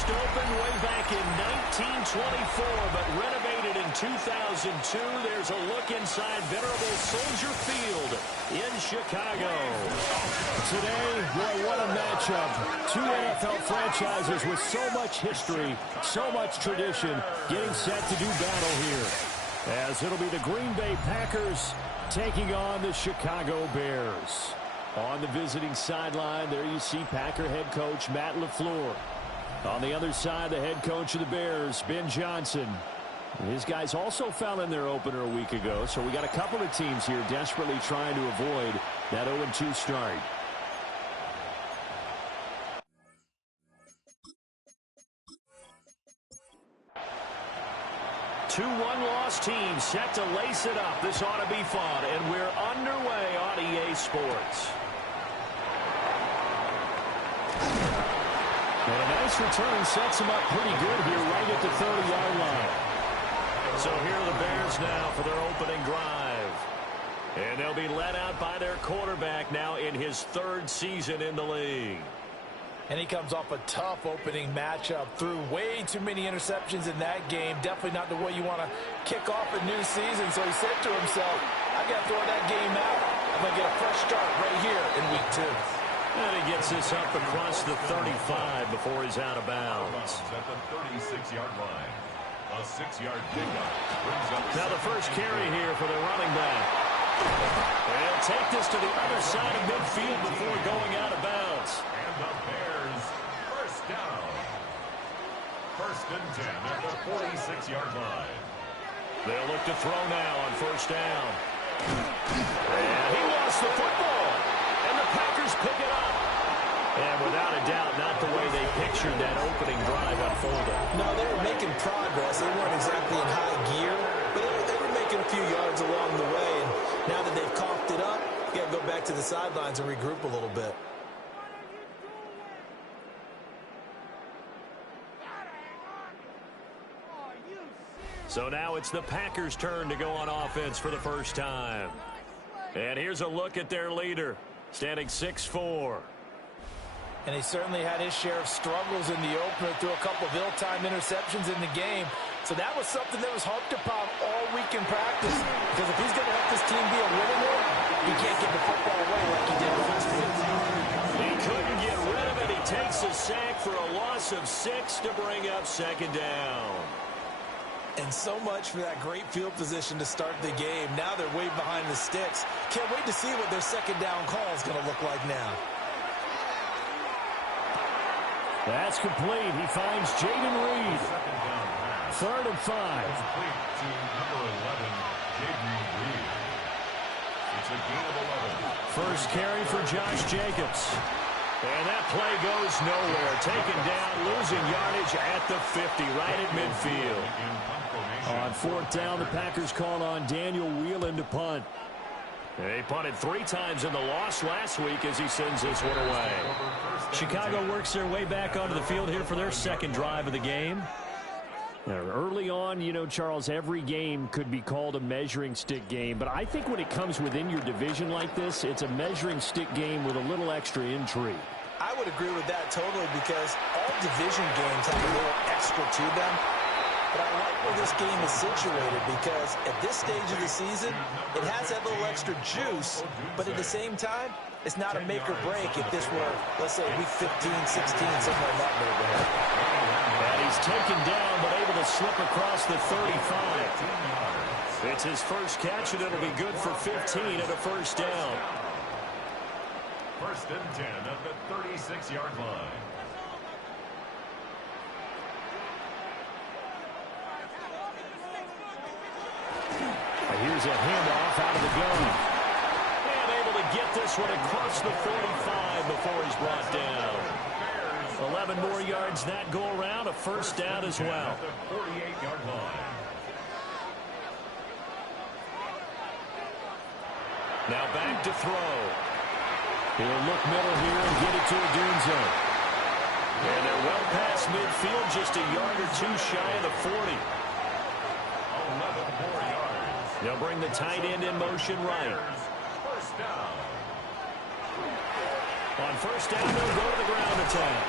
First opened way back in 1924, but renovated in 2002. There's a look inside venerable Soldier Field in Chicago. Today, boy, what a matchup. Two NFL franchises with so much history, so much tradition, getting set to do battle here. As it'll be the Green Bay Packers taking on the Chicago Bears. On the visiting sideline, there you see Packer head coach Matt LaFleur. On the other side, the head coach of the Bears, Ben Johnson. His guys also foul in their opener a week ago, so we got a couple of teams here desperately trying to avoid that 0-2 start. Two one-loss teams set to lace it up. This ought to be fun, and we're underway on EA Sports. And a nice return sets him up pretty good here right at the 30-yard line. So here are the Bears now for their opening drive. And they'll be led out by their quarterback now in his third season in the league. And he comes off a tough opening matchup. Threw way too many interceptions in that game. Definitely not the way you want to kick off a new season. So he said to himself, I got to throw that game out. I'm going to get a fresh start right here in week 2. And he gets this up across the 35 before he's out of bounds. At the 36-yard line. A 6-yard pickup brings up. Now the first carry here for the running back. And he'll take this to the other side of midfield before going out of bounds. And the Bears first down. First and 10 at the 46-yard line. They'll look to throw now on first down. And he lost the football. And the Packers pick it up. And without a doubt, not the way they pictured that opening drive unfolded. No, they were making progress. They weren't exactly in high gear, but they were making a few yards along the way. And now that they've coughed it up, you got to go back to the sidelines and regroup a little bit. So now it's the Packers' turn to go on offense for the first time. And here's a look at their leader, standing 6'4". And he certainly had his share of struggles in the opener, threw a couple of ill-timed interceptions in the game. So that was something that was harped upon all week in practice. Because if he's going to let this team be a winning one, he can't get the football away like he did last week. He couldn't get rid of it. He takes a sack for a loss of 6 to bring up second down. And so much for that great field position to start the game. Now they're way behind the sticks. Can't wait to see what their second down call is going to look like now. That's complete. He finds Jaden Reed. 3rd and 5. Complete to number 11, Jaden Reed. It's a gain of 11. First carry for Josh Jacobs. And that play goes nowhere. Taken down, losing yardage at the 50, right at midfield. On 4th down, the Packers call on Daniel Whelan to punt. They punted 3 times in the loss last week as he sends this one away. Chicago works their way back onto the field here for their second drive of the game. Now, early on, you know, Charles, every game could be called a measuring stick game. But I think when it comes within your division like this, it's a measuring stick game with a little extra intrigue. I would agree with that totally because all division games have a little extra to them. But I like where this game is situated because at this stage of the season, it has that little extra juice, but at the same time, it's not a make or break if this were, let's say, week 15, 16, somewhere in that neighborhood. And he's taken down but able to slip across the 35. It's his first catch, and it'll be good for 15 and a first down. First and 10 at the 36-yard line. Here's a handoff out of the gun. And able to get this one across the 45 before he's brought down. 11 more yards that go around, a first down as well. At the 48-yard line. Now back to throw. He'll look middle here and get it to Odunze. And they're well past midfield, just a yard or 2 shy of the 40. 11 more yards. They'll bring the tight end in motion right. First down. On first down, they'll go to the ground attack.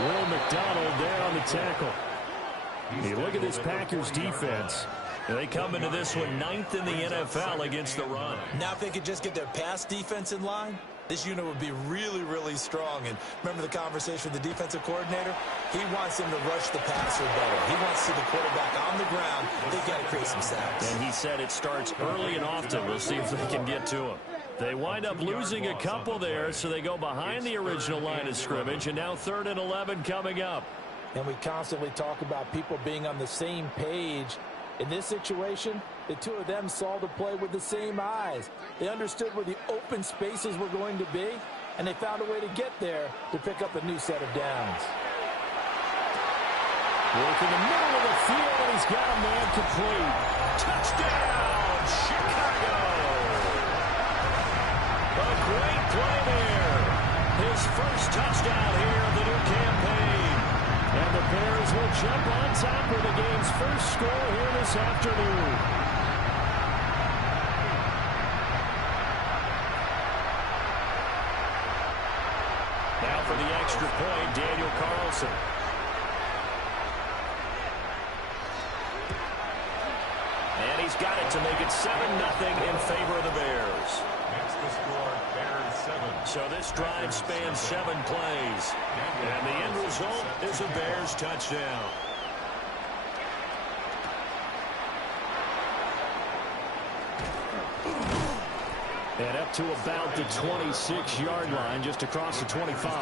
Will McDonald there on the tackle. You look at this Packers defense. They come into this one 9th in the NFL against the run. Now if they could just get their pass defense in line, this unit would be really, really strong. And remember the conversation with the defensive coordinator? He wants them to rush the passer better. He wants to see the quarterback on the ground. They've got to create some sacks. And he said it starts early and often. We'll see if they can get to him. They wind up losing a couple there, so they go behind the original line of scrimmage, and now 3rd and 11 coming up. And we constantly talk about people being on the same page. In this situation, the two of them saw the play with the same eyes. They understood where the open spaces were going to be, and they found a way to get there to pick up a new set of downs. Work in the middle of the field, and he's got a man complete. Touchdown, Chicago! A great play there. His first touchdown here of the new campaign. And the Bears will jump on top of the game's first score here this afternoon. Now for the extra point, Daniel Carlson. And he's got it to make it 7-0 in favor of the Bears. Next to score, Bears 7. So this drive spans 7 plays. And the end result is a Bears touchdown. And up to about the 26-yard line, just across the 25.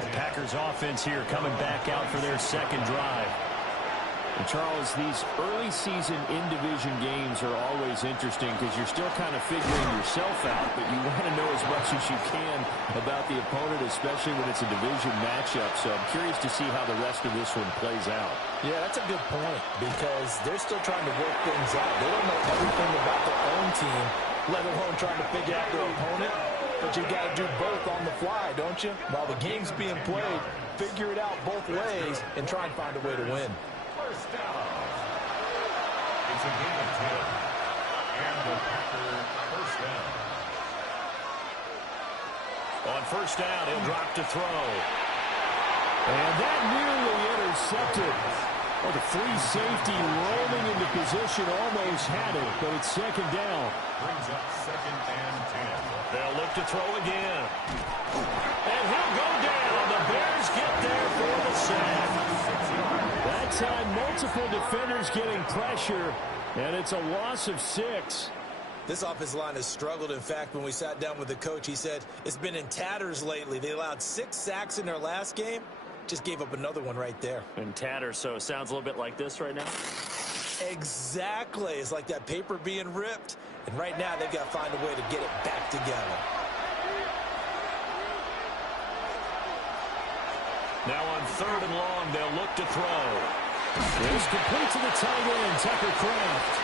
The Packers offense here coming back out for their second drive. And Charles, these early season in-division games are always interesting because you're still kind of figuring yourself out, but you want to know as much as you can about the opponent, especially when it's a division matchup. So I'm curious to see how the rest of this one plays out. Yeah, that's a good point because they're still trying to work things out. They don't know everything about their own team, let alone trying to figure out their opponent. But you've got to do both on the fly, don't you? While the game's being played, figure it out both ways and try and find a way to win. First down. It's a gain of 10. And the Packer first down. On first down, he'll drop to throw. And that nearly intercepted. Oh, the free safety rolling into position almost had it, but it's second down. Brings up 2nd and 10. They'll look to throw again. And he'll go down. The Bears get there for the sack. That time, multiple defenders getting pressure, and it's a loss of 6. This offensive line has struggled. In fact, when we sat down with the coach, he said it's been in tatters lately. They allowed 6 sacks in their last game. Just gave up another one right there. And tatters, so it sounds a little bit like this right now. Exactly. It's like that paper being ripped. And right now, they've got to find a way to get it back together. Now on 3rd and long, they'll look to throw. It's complete to the tight end, Tucker Kraft.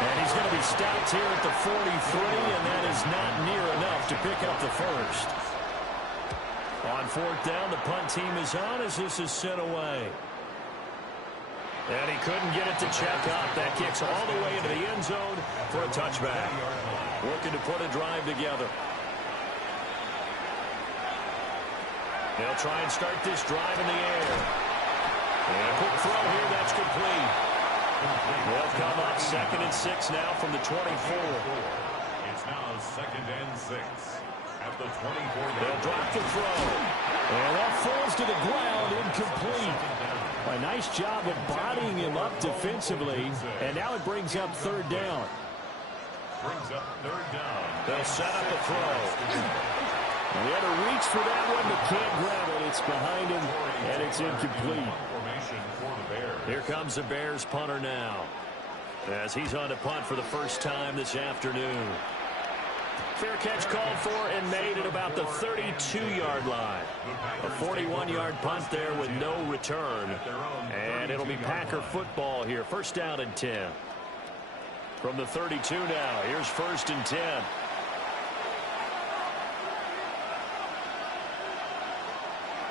And he's going to be stopped here at the 43, and that is not near enough to pick up the first. On 4th down, the punt team is on as this is sent away. And he couldn't get it to check up. That kicks all the way into the end zone for a touchback. Working to put a drive together. They'll try and start this drive in the air. And a quick throw here, that's complete. They'll come up 2nd and 6 now from the 24. It's now 2nd and 6 at the 24. They'll drop the throw. And that falls to the ground, incomplete. A nice job of bodying him up defensively, and now it brings up 3rd down. Brings up 3rd down. They'll set up a throw. And he had to reach for that one, but can't grab it. It's behind him, and it's incomplete. Formation for the Bears. Here comes the Bears punter now, as he's on to punt for the first time this afternoon. Fair catch called for and made at about the 32-yard line. A 41-yard punt there with no return. And it'll be Packer football here. First down and 10. From the 32 now, here's 1st and 10.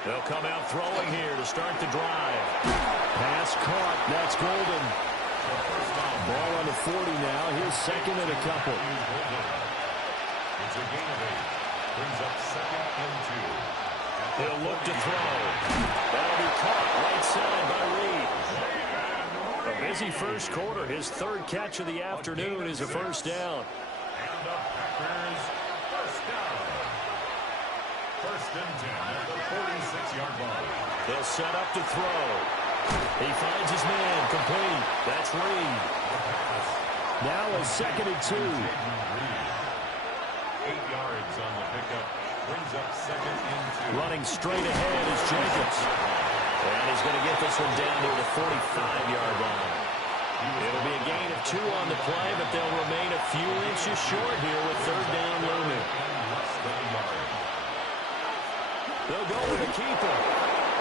They'll come out throwing here to start the drive. Pass caught. That's Golden. Ball on the 40 now. Here's 2nd and a couple. It's a gain of 8. Brings up 2nd and 2. He'll look to throw. That'll be caught right side by Reed. A busy first quarter. His third catch of the afternoon is a first down. And the Packers first down. First and 10 at the 46-yard line. He'll set up to throw. He finds his man complete. That's Reed. Now a second and 2. 8 yards on the pickup. Brings up second and 2. Running straight ahead is Jacobs. And he's going to get this one down near the 45-yard line. It'll be a gain of 2 on the play, but they'll remain a few inches short here with third down looming. Less than a yard. They'll go with the keeper.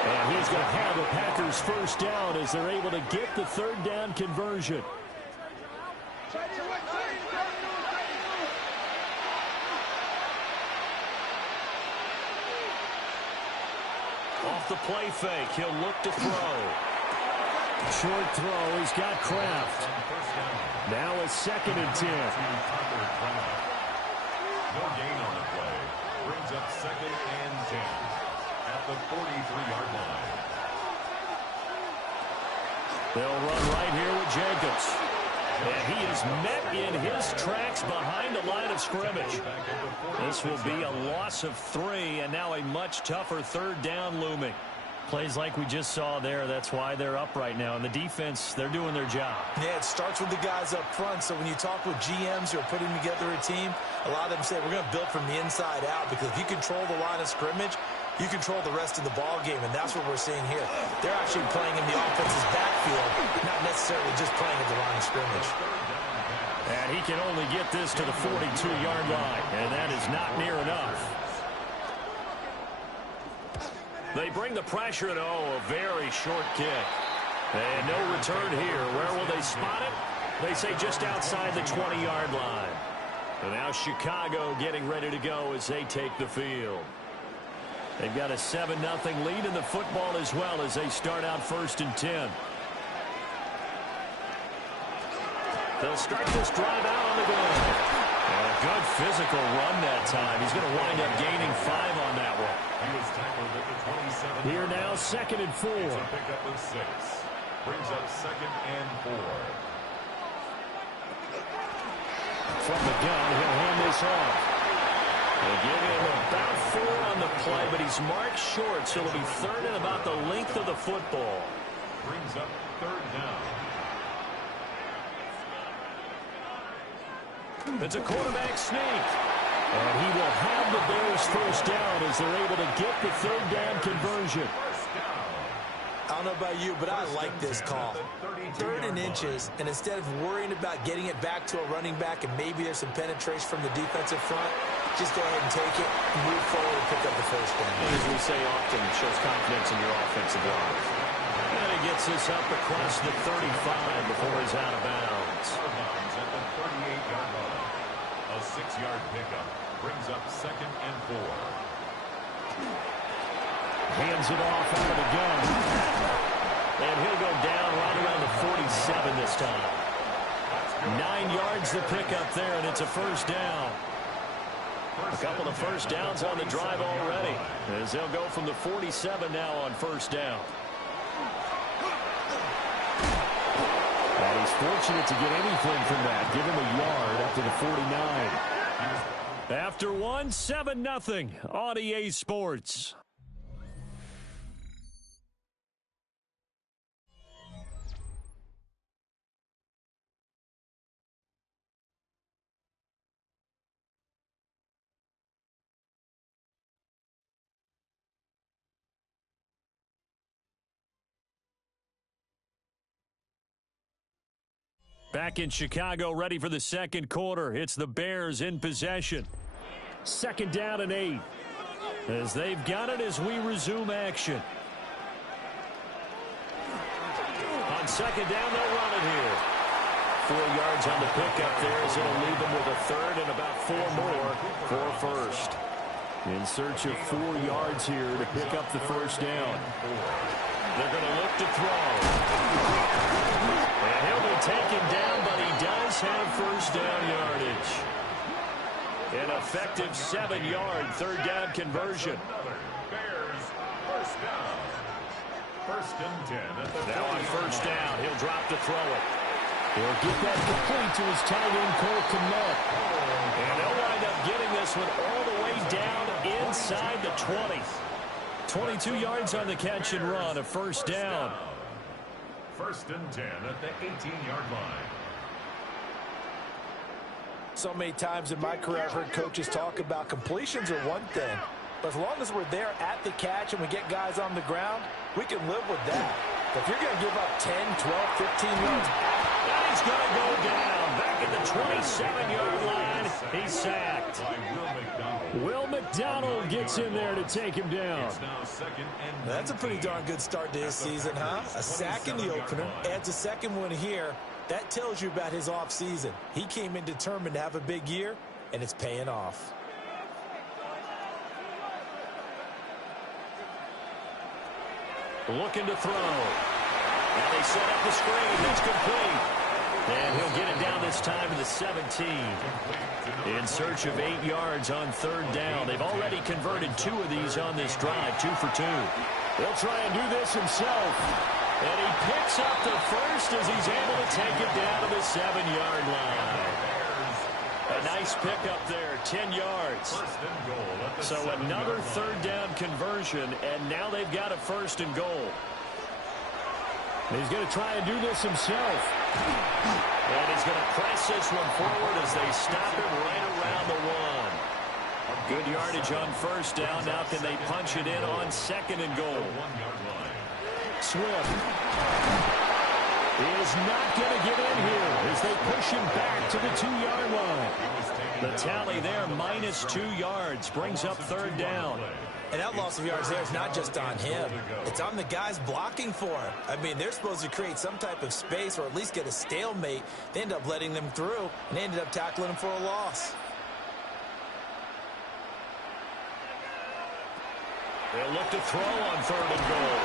And he's going to have the Packers first down as they're able to get the third down conversion. Off the play fake, he'll look to throw. Short throw, he's got Kraft. Now a second and 10. No gain on the play. Brings up second and 10 at the 43-yard line. They'll run right here with Jacobs. And he is met in his tracks behind the line of scrimmage. This will be a loss of 3, and now a much tougher third down looming. Plays like we just saw there, that's why they're up right now. And the defense, they're doing their job. Yeah, it starts with the guys up front. So when you talk with GMs who are putting together a team, a lot of them say we're going to build from the inside out, because if you control the line of scrimmage, you control the rest of the ball game, and that's what we're seeing here. They're actually playing in the offense's backfield, not necessarily just playing at the line of scrimmage. And he can only get this to the 42-yard line, and that is not near enough. They bring the pressure, and a very short kick. And no return here. Where will they spot it? They say just outside the 20-yard line. And now Chicago getting ready to go as they take the field. They've got a 7-0 lead in the football as well as they start out first and 10. They'll start this drive out on the ground. And a good physical run that time. He's going to wind up gaining 5 on that one. He was tackled at the 27. Here now, second and 4. It's a pickup of 6. Brings up second and 4. From the gun, he'll hand this off. They'll give him about 4 on the play, but he's marked short, so it'll be third and about the length of the football. Brings up third down. It's a quarterback sneak. And he will have the Bears first down as they're able to get the third down conversion. I don't know about you, but I like this call. Third and inches, and instead of worrying about getting it back to a running back and maybe there's some penetration from the defensive front, just go ahead and take it, move forward, and pick up the first down. As we say often, it shows confidence in your offensive line. And he gets this up across the 35 before he's out of bounds. At the 38-yard line. A 6-yard pickup brings up second and 4. Hands it off out of the gun. And he'll go down right around the 47 this time. 9 yards the pickup there, and it's a first down. A couple of first downs on the drive already, as they'll go from the 47 now on first down. And he's fortunate to get anything from that. Give him a yard up to the 49. After one, 7-0 on EA Sports. Back in Chicago, ready for the second quarter. It's the Bears in possession. Second down and 8. As they've got it as we resume action. On second down, they'll run it here. 4 yards on the pickup there, as it'll leave them with a third and about 4 more for first. In search of 4 yards here to pick up the first down. They're going to look to throw. And he'll be taken down, but he does have first down yardage. An effective 7-yard third down conversion. First and 10 at the Now on first down, he'll drop to throw it. He'll get that complete to his tight end, Cole Kmet. And they'll wind up getting this one all the way down inside the 20. 22 yards on the catch and run, a first down. First and 10 at the 18-yard line. So many times in my career, I've heard coaches talk about completions are one thing, but as long as we're there at the catch and we get guys on the ground, we can live with that. But if you're going to give up 10, 12, 15 yards, and he's going to go down back at the 27-yard line. He's sacked. Will McDonald gets in there to take him down. That's a pretty darn good start to his season, huh? A sack in the opener, adds a second one here. That tells you about his offseason. He came in determined to have a big year, and it's paying off. Looking to throw. And they set up the screen. That's complete. And he'll get it down this time to the 17. In search of 8 yards on third down. They've already converted 2 of these on this drive, 2 for 2. He'll try and do this himself. And he picks up the first as he's able to take it down to the 7-yard line. A nice pickup there, 10 yards. So another third down conversion, and now they've got a first and goal. He's going to try and do this himself. And he's going to press this one forward as they stop him right around the 1. Good yardage on first down. Now can they punch it in on second and goal? Swift is not going to get in here as they push him back to the 2-yard line. The tally there, minus 2 yards, brings up third down. And that loss of yards there is not just on him. It's on the guys blocking for him. I mean, they're supposed to create some type of space or at least get a stalemate. They end up letting them through, and they ended up tackling him for a loss. They'll look to throw on third and goal.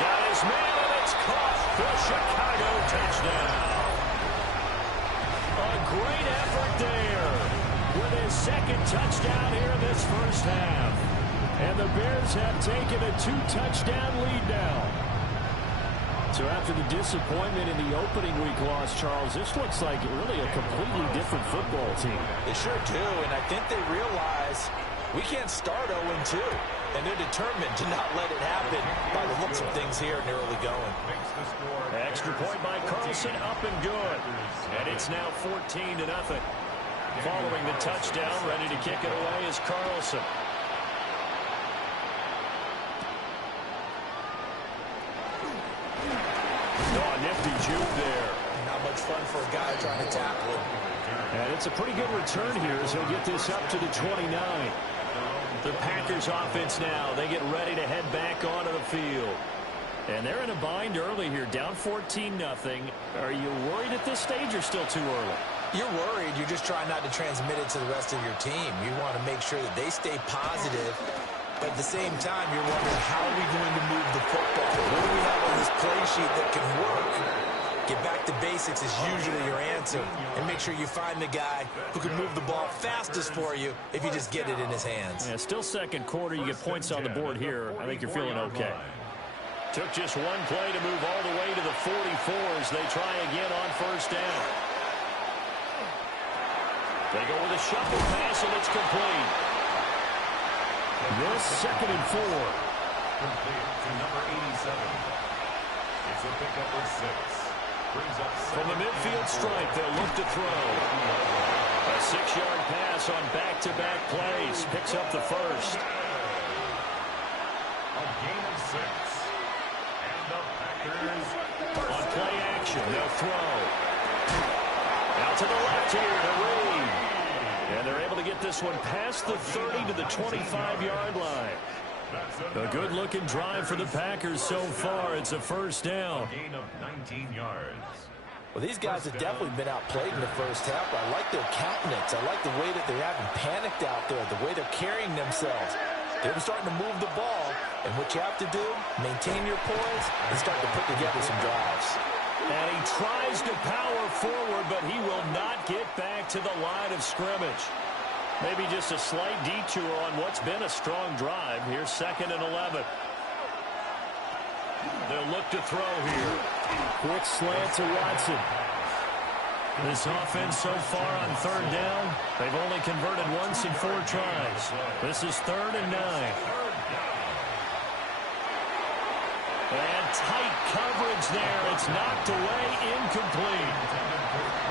Got his man, and it's caught for Chicago touchdown. A great effort there with his second touchdown here in this first half. And the Bears have taken a 2-touchdown lead now. So after the disappointment in the opening week loss, Charles, this looks like really a completely different football team. They sure do, and I think they realize we can't start 0-2. And they're determined to not let it happen by the looks of things here in the early going. Extra point by Carlson, up and good. And it's now 14-0. Following the touchdown, ready to kick it away is Carlson. Oh, nifty juke there. Not much fun for a guy trying to tackle him. And it's a pretty good return here as he'll get this up to the 29. The Packers offense now, they get ready to head back onto the field. And they're in a bind early here, down 14-0. Are you worried at this stage or still too early? You're worried. You're just trying not to transmit it to the rest of your team. You want to make sure that they stay positive. But at the same time, you're wondering, how are we going to move the football? What do we have on this play sheet that can work? Get back to basics is usually your answer. And make sure you find the guy who can move the ball fastest for you if you just get it in his hands. Yeah, still second quarter. You get points on the board here. I think you're feeling okay. Took just one play to move all the way to the 44s. They try again on first down. They go with a shuffle pass, and it's complete. This 2nd and 4. Complete to number 87. It's a pickup of 6. From the midfield stripe, they'll look to throw. A 6-yard pass on back-to-back plays. Picks up the first. A gain of 6. And the Packers On play action, they'll throw. Out to the left here to Reed. And they're able to get this one past the 30 to the 25-yard line. A good-looking drive for the Packers so far. It's a first down. gain of 19 yards. Well, these guys have definitely been outplayed in the first half. I like their countenance. I like the way that they haven't panicked out there, the way they're carrying themselves. They're starting to move the ball, and what you have to do, maintain your poise and start to put together some drives. And he tries to power forward, but he will not get back to the line of scrimmage. Maybe just a slight detour on what's been a strong drive. Here's 2nd and 11. They'll look to throw here. Quick slant to Watson. This offense so far on third down, they've only converted once in 4 tries. This is 3rd and 9. And tight coverage there. It's knocked away, incomplete.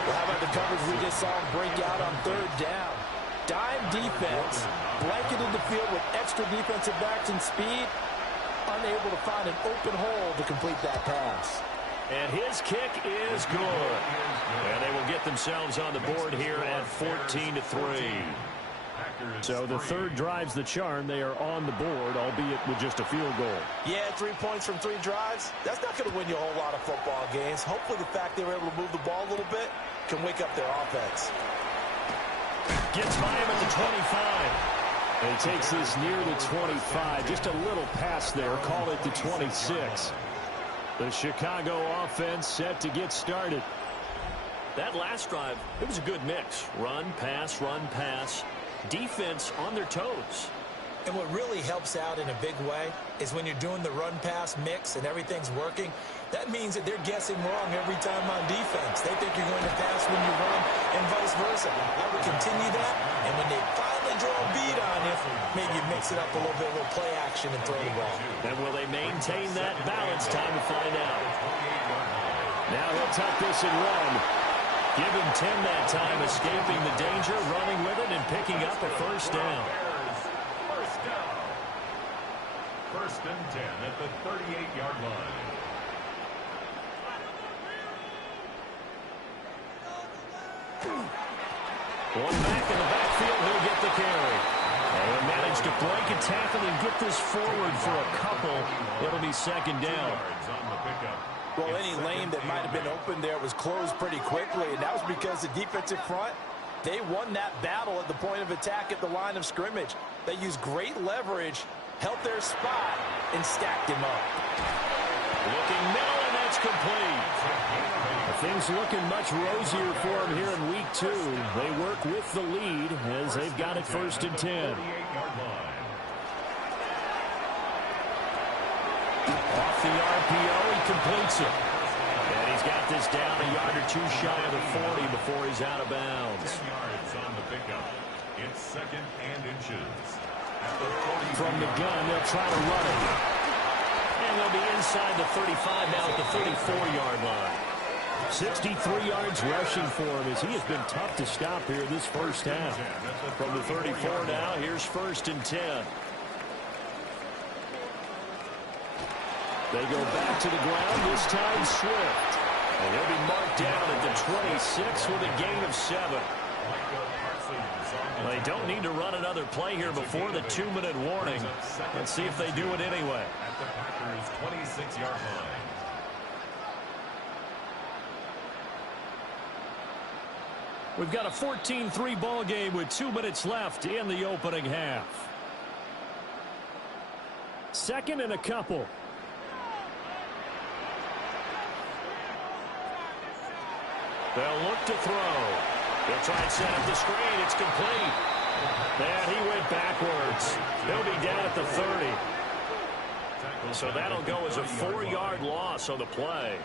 Well, how about the coverage we just saw him break out on 3rd down? Dime defense, blanketed the field with extra defensive backs and speed, unable to find an open hole to complete that pass. And his kick is good. And they will get themselves on the board here at 14-3. So the third drive's the charm. They are on the board, albeit with just a field goal. Yeah, 3 points from 3 drives. That's not going to win you a whole lot of football games. Hopefully the fact they were able to move the ball a little bit can wake up their offense. Gets by him at the 25. And he takes this near the 25. Just a little pass there. Call it the 26. The Chicago offense set to get started. That last drive, it was a good mix. Run, pass, run, pass. Defense on their toes. And what really helps out in a big way is when you're doing the run-pass mix and everything's working, that means that they're guessing wrong every time on defense. They think you're going to pass when you run and vice versa. I would continue that, and when they finally draw a beat on you, maybe you mix it up a little bit, a little play action and throw the ball. And will they maintain that balance? Time to find out. Now he'll tuck this and run. Give him 10 that time, escaping the danger, running with it, and picking up a first down. First and 10 at the 38-yard line. One back in the backfield, he'll get the carry. And managed to break a tackle and get this forward for a couple. It'll be 2nd down. Well, any lane that might have been open there was closed pretty quickly, and that was because the defensive front, they won that battle at the point of attack at the line of scrimmage. They used great leverage, held their spot, and stacked him up. Looking middle, and that's complete. Things looking much rosier for them here in week 2. They work with the lead as they've got it 1st and 10. Off the RPO, he completes it. And he's got this down a yard or 2 shy of the 40 before he's out of bounds. 10 yards on the pickup. It's 2nd and inches. From the gun, they'll try to run it. And they'll be inside the 35 now at the 34-yard line. 63 yards rushing for him as he has been tough to stop here this first half. From the 34 now, here's 1st and 10. They go back to the ground, this time Swift. And he'll be marked down at the 26 with a gain of 7. They don't need to run another play here before the 2-minute warning. Let's see if they do it anyway. At the Packers' 26-yard line. We've got a 14-3 ball game with 2 minutes left in the opening half. 2nd and a couple. They'll look to throw. They'll try and set up the screen. It's complete. And he went backwards. He'll be down at the 30. So that'll go as a 4-yard loss on the play.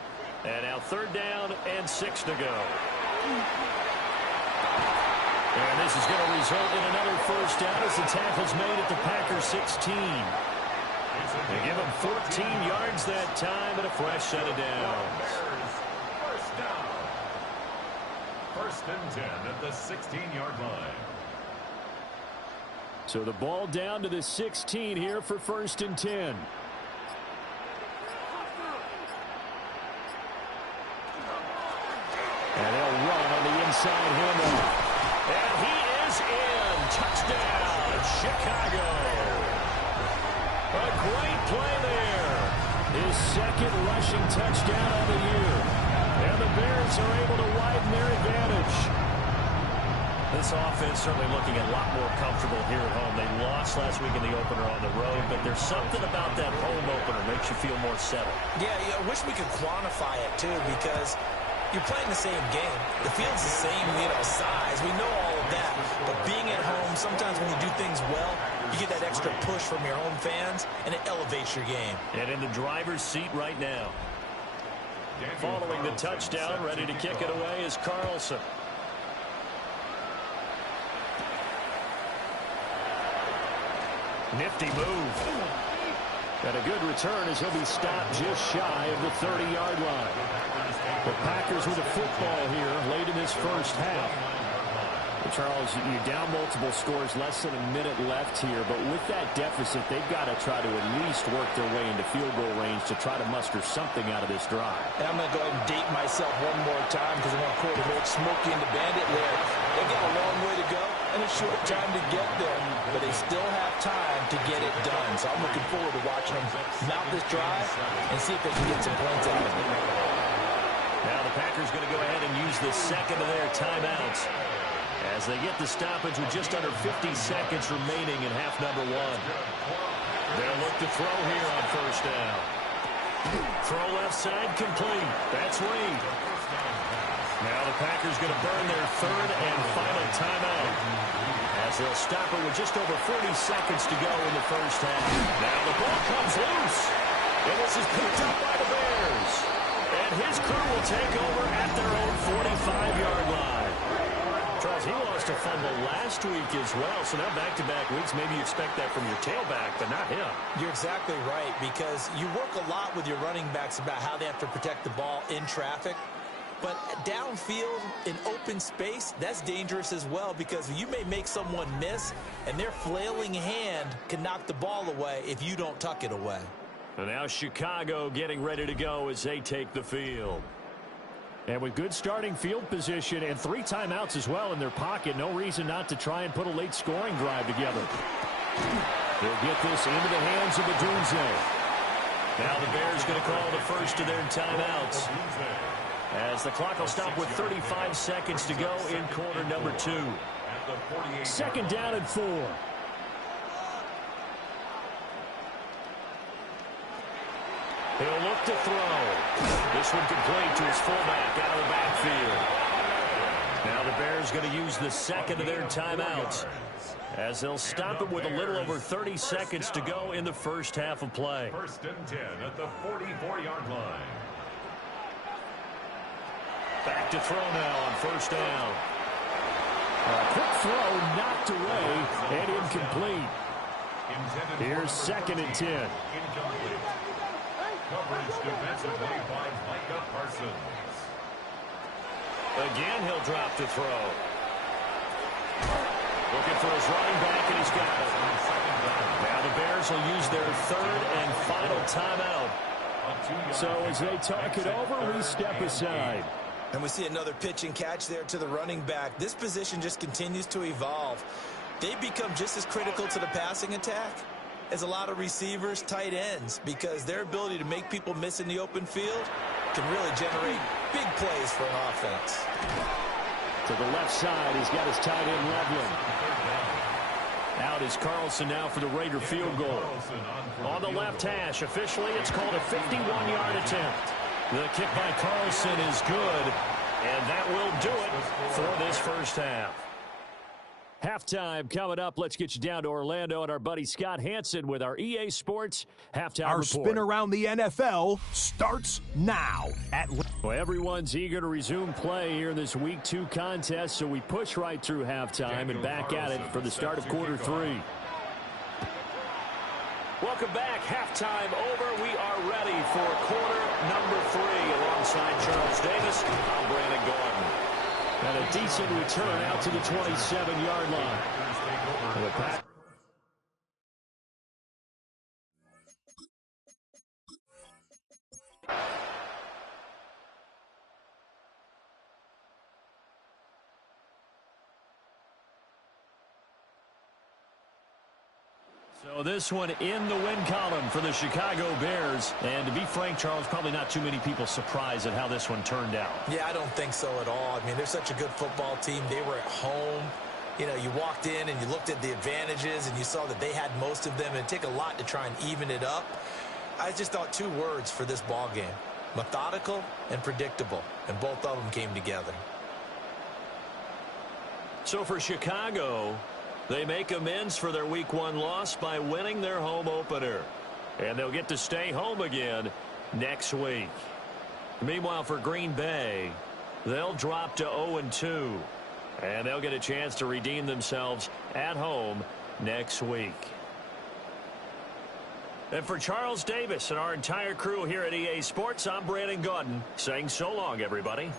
And now 3rd down and 6 to go. And this is going to result in another first down as the tackle's made at the Packers 16. They give him 14 yards that time and a fresh set of downs. First down. 1st and 10 at the 16-yard line. So the ball down to the 16 here for 1st and 10. And they'll run on the inside handoff. And he is in. Touchdown, Chicago. A great play there. His 2nd rushing touchdown of the year. And the Bears are able to widen their advantage. This offense certainly looking a lot more comfortable here at home. They lost last week in the opener on the road, but there's something about that home opener makes you feel more settled. Yeah, I wish we could quantify it, too, because You're playing the same game. The field's the same, size. We know all of that. But being at home, sometimes when you do things well, you get that extra push from your home fans, and it elevates your game. And in the driver's seat right now. Following the touchdown, ready to kick it away is Carlson. Nifty move. And a good return as he'll be stopped just shy of the 30-yard line. The Packers with a football here late in this first half. Charles, you're down multiple scores, less than a minute left here, but with that deficit, they've got to try to at least work their way into field goal range to try to muster something out of this drive. And I'm going to go ahead and date myself one more time because I want to quote Coach Smokey and the Bandit there. They've got a long way to go and a short time to get there, but they still have time to get it done. So I'm looking forward to watching them mount this drive and see if they can get some points out of it. Now the Packers going to go ahead and use the second of their timeouts as they get the stoppage with just under 50 seconds remaining in half number one. They'll look to throw here on first down. Throw left side complete. That's Reed. Now the Packers going to burn their third and final timeout as they'll stop it with just over 40 seconds to go in the first half. Now the ball comes loose, and this is picked up by the Bears. And his crew will take over at their own 45-yard line. Charles, he lost a fumble last week as well, so now back-to-back weeks, maybe you expect that from your tailback, but not him. You're exactly right, because you work a lot with your running backs about how they have to protect the ball in traffic. But downfield, in open space, that's dangerous as well, because you may make someone miss, and their flailing hand can knock the ball away if you don't tuck it away. And now Chicago getting ready to go as they take the field. And with good starting field position and 3 timeouts as well in their pocket, no reason not to try and put a late scoring drive together. They'll get this into the hands of Adunze. Now the Bears going to call the first of their timeouts, as the clock will stop with 35 seconds to go in quarter number 2. Second down and 4. He'll look to throw. This one complete to his fullback out of the backfield. Now the Bears going to use the second of their timeouts, as they'll stop it with a little over 30 seconds to go in the first half of play. First and 10 at the 44-yard line. Back to throw now on first down. A quick throw knocked away and incomplete. Here's second and 10. Incomplete. Coverage defensively by Micah Parsons. Again, he'll drop to throw. Looking for his running back, and he's got it. Now the Bears will use their third and final timeout. So as they talk it over, we step aside. And we see another pitch and catch there to the running back. This position just continues to evolve. They become just as critical to the passing attack as a lot of receivers, tight ends, because their ability to make people miss in the open field can really generate big plays for an offense. To the left side, he's got his tight end Loveland. Out is Carlson now for the Raider field goal. On the left hash, officially it's called a 51-yard attempt. The kick by Carlson is good, and that will do it for this first half. Halftime coming up. Let's get you down to Orlando and our buddy Scott Hansen with our EA Sports Halftime Our Report. spin around the NFL starts now. Well, everyone's eager to resume play here in this Week 2 contest, so we push right through halftime and back at it for the start of quarter 3. Welcome back. Halftime over. We are ready for quarter number 3. Alongside Charles Davis, I'm Brandon Gordon. And a decent return out to the 27-yard line. So this one in the win column for the Chicago Bears. And to be frank, Charles, probably not too many people surprised at how this one turned out. Yeah, I don't think so at all. I mean, they're such a good football team. They were at home. You know, you walked in and you looked at the advantages and you saw that they had most of them. It'd take a lot to try and even it up. I just thought 2 words for this ball game: Methodical and predictable, and both of them came together. So for Chicago, they make amends for their Week 1 loss by winning their home opener. And they'll get to stay home again next week. Meanwhile, for Green Bay, they'll drop to 0-2. And they'll get a chance to redeem themselves at home next week. And for Charles Davis and our entire crew here at EA Sports, I'm Brandon Gaudin saying so long, everybody.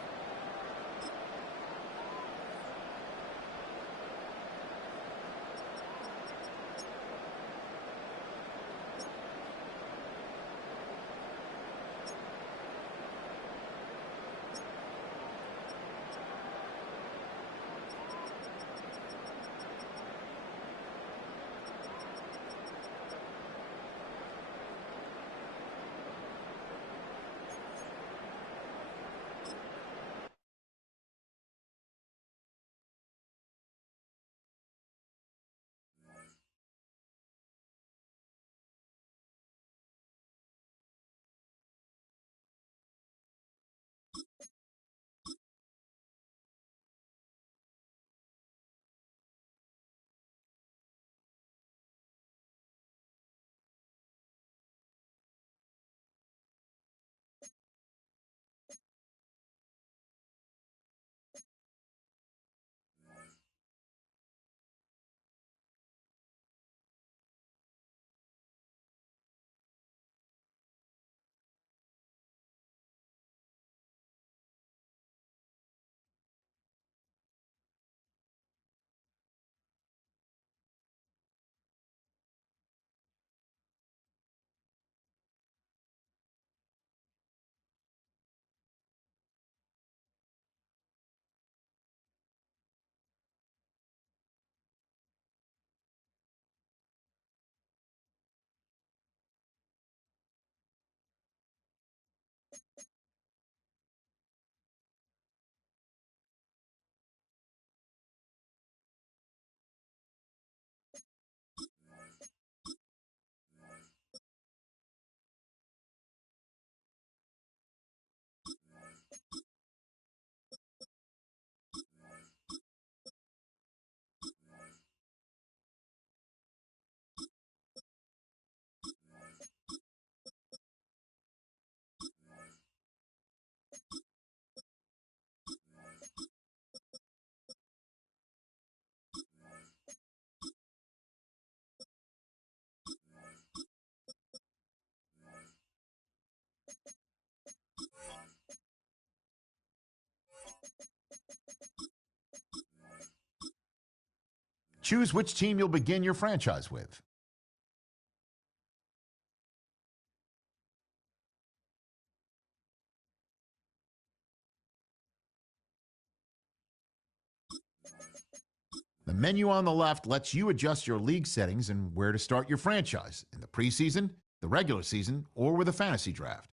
Choose which team you'll begin your franchise with. The menu on the left lets you adjust your league settings and where to start your franchise in the preseason, the regular season, or with a fantasy draft.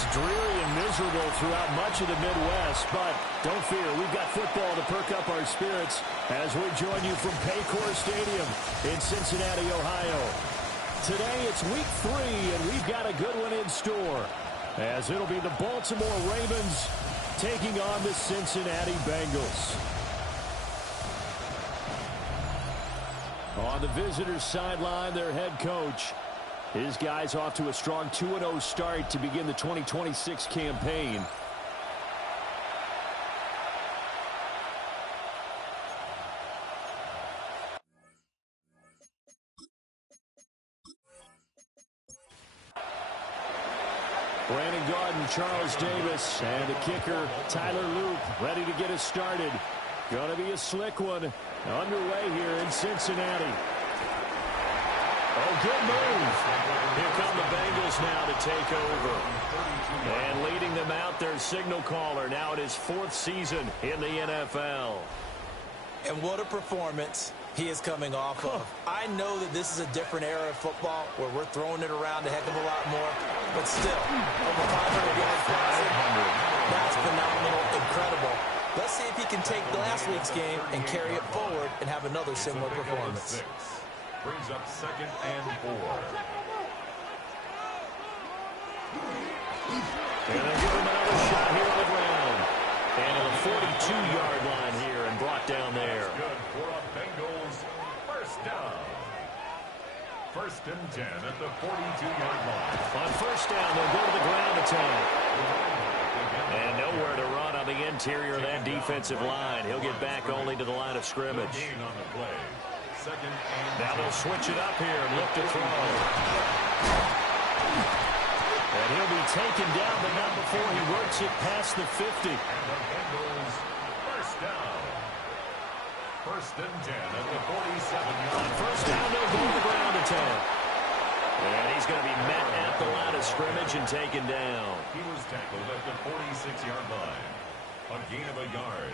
It's dreary and miserable throughout much of the Midwest, but don't fear, we've got football to perk up our spirits as we join you from Paycor Stadium in Cincinnati, Ohio. Today it's week 3, and we've got a good one in store, as it'll be the Baltimore Ravens taking on the Cincinnati Bengals. On the visitors' sideline, their head coach. His guys off to a strong 2-0 start to begin the 2026 campaign. Brandon Garden, Charles Davis, and the kicker, Tyler Loop, ready to get us started. Going to be a slick one underway here in Cincinnati. Oh, good move. Here come the Bengals now to take over. And leading them out, their signal caller, now in his 4th season in the NFL. And what a performance he is coming off of. I know that this is a different era of football where we're throwing it around a heck of a lot more, but still, over 500 yards passing, that's phenomenal, incredible. Let's see if he can take last week's game and carry it forward and have another similar performance. Brings up 2nd and 4. And they'll give him another shot here on the ground. And to the 42-yard line here and brought down there. That's good for a Bengals first down. 1st and 10 at the 42-yard line. On first down, they'll go to the ground attack. And nowhere to run on the interior of that defensive line. He'll get back only to the line of scrimmage. Gain on the play. 2nd and Now they'll switch it up here and look to throw. And he'll be taken down, but not before he works it past the 50. And the Bengals first down. 1st and 10 at the 47-yard On line. first down, they'll go to the ground attack. And he's going to be met at the line of scrimmage and taken down. He was tackled at the 46-yard line. A gain of a yard.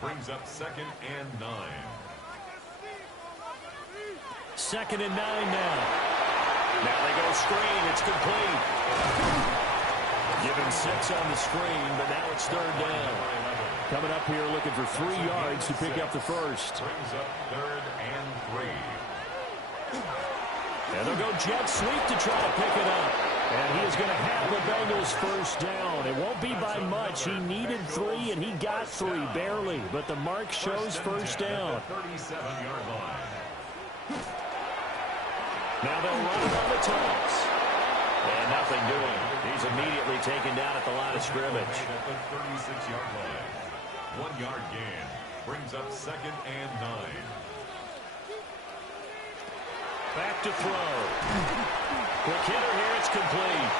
Brings up 2nd and 9. 2nd and 9 now. Now they go screen. It's complete. Given 6 on the screen, but now it's 3rd down. Coming up here looking for 3 yards to pick up the first. Brings up 3rd and 3. And they'll go jet sweep to try to pick it up. And he is going to have the Bengals first down. It won't be by much. He needed 3, and he got 3, barely. But the mark shows first down. 37-yard line. Now they'll run it on the toss. And nothing doing. He's immediately taken down at the line of scrimmage. At the 36-yard line. 1-yard gain. Brings up 2nd and 9. Back to throw. Quick hitter here. It's complete.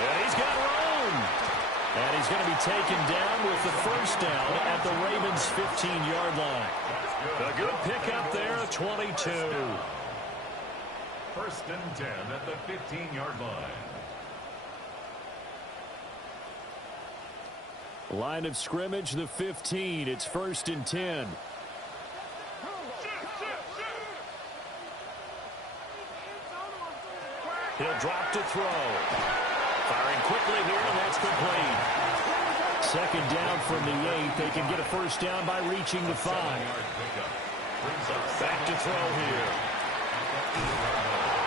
And he's got room. And he's going to be taken down with the first down at the Ravens' 15-yard line. A good pickup there, 22. 1st and 10 at the 15-yard line. Line of scrimmage, the 15. It's 1st and 10. He'll drop to throw. Firing quickly here, and that's complete. 2nd down from the 8. They can get a first down by reaching the 5. Back to throw here.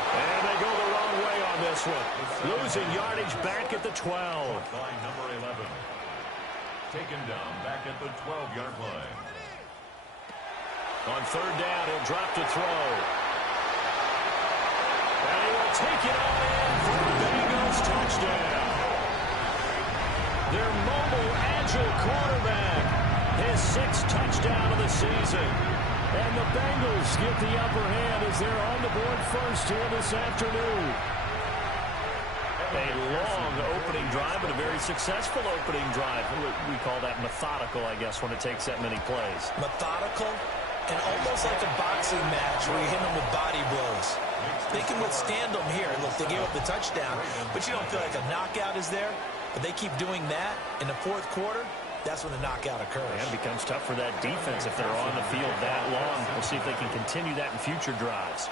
And they go the wrong way on this one. Losing yardage back at the 12. By number 11. Taken down back at the 12-yard line. On 3rd down, he'll drop to throw. And he will take it all in for the Bengals touchdown. Their mobile, agile quarterback. His 6th touchdown of the season. And the Bengals get the upper hand as they're on the board first here this afternoon. A long opening drive, but a very successful opening drive. We call that methodical, I guess, when it takes that many plays. Methodical and almost like a boxing match where you hit them with body blows. They can withstand them here. Look, they gave up the touchdown, but you don't feel like a knockout is there. But they keep doing that in the 4th quarter. That's when the knockout occurs. And it becomes tough for that defense if they're on the field that long. We'll see if they can continue that in future drives.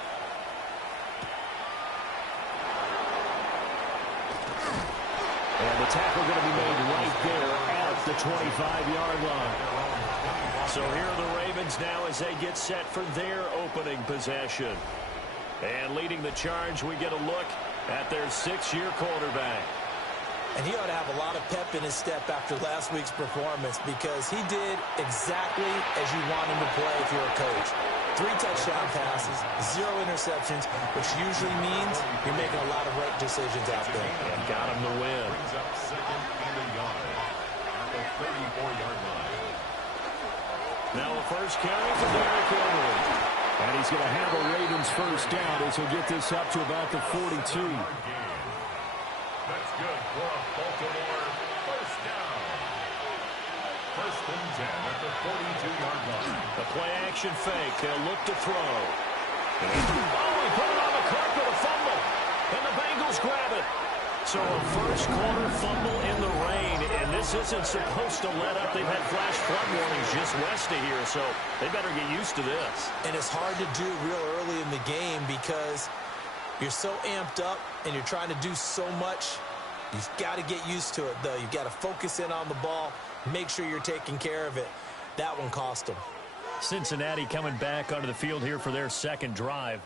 And the tackle going to be made right there at the 25-yard line. So here are the Ravens now as they get set for their opening possession. And leading the charge, we get a look at their 6-year quarterback. And he ought to have a lot of pep in his step after last week's performance because he did exactly as you want him to play if you're a coach. 3 touchdown passes, 0 interceptions, which usually means you're making a lot of right decisions out there. And got him the win. Brings up 2nd and a yard at the 34-yard line. Now a first carry for Derrick Henry. And he's going to have a Ravens first down as he'll get this up to about the 42. That's good for a Baltimore first down. 1st and 10 at the 42-yard line. The play-action fake. They'll look to throw. Oh, he put it on the carpet, a fumble. And the Bengals grab it. So a first-quarter fumble in the rain, and this isn't supposed to let up. They've had flash flood warnings just west of here, so they better get used to this. And it's hard to do real early in the game because you're so amped up and you're trying to do so much. You've got to get used to it, though. You've got to focus in on the ball, make sure you're taking care of it. That one cost them. Cincinnati coming back onto the field here for their second drive.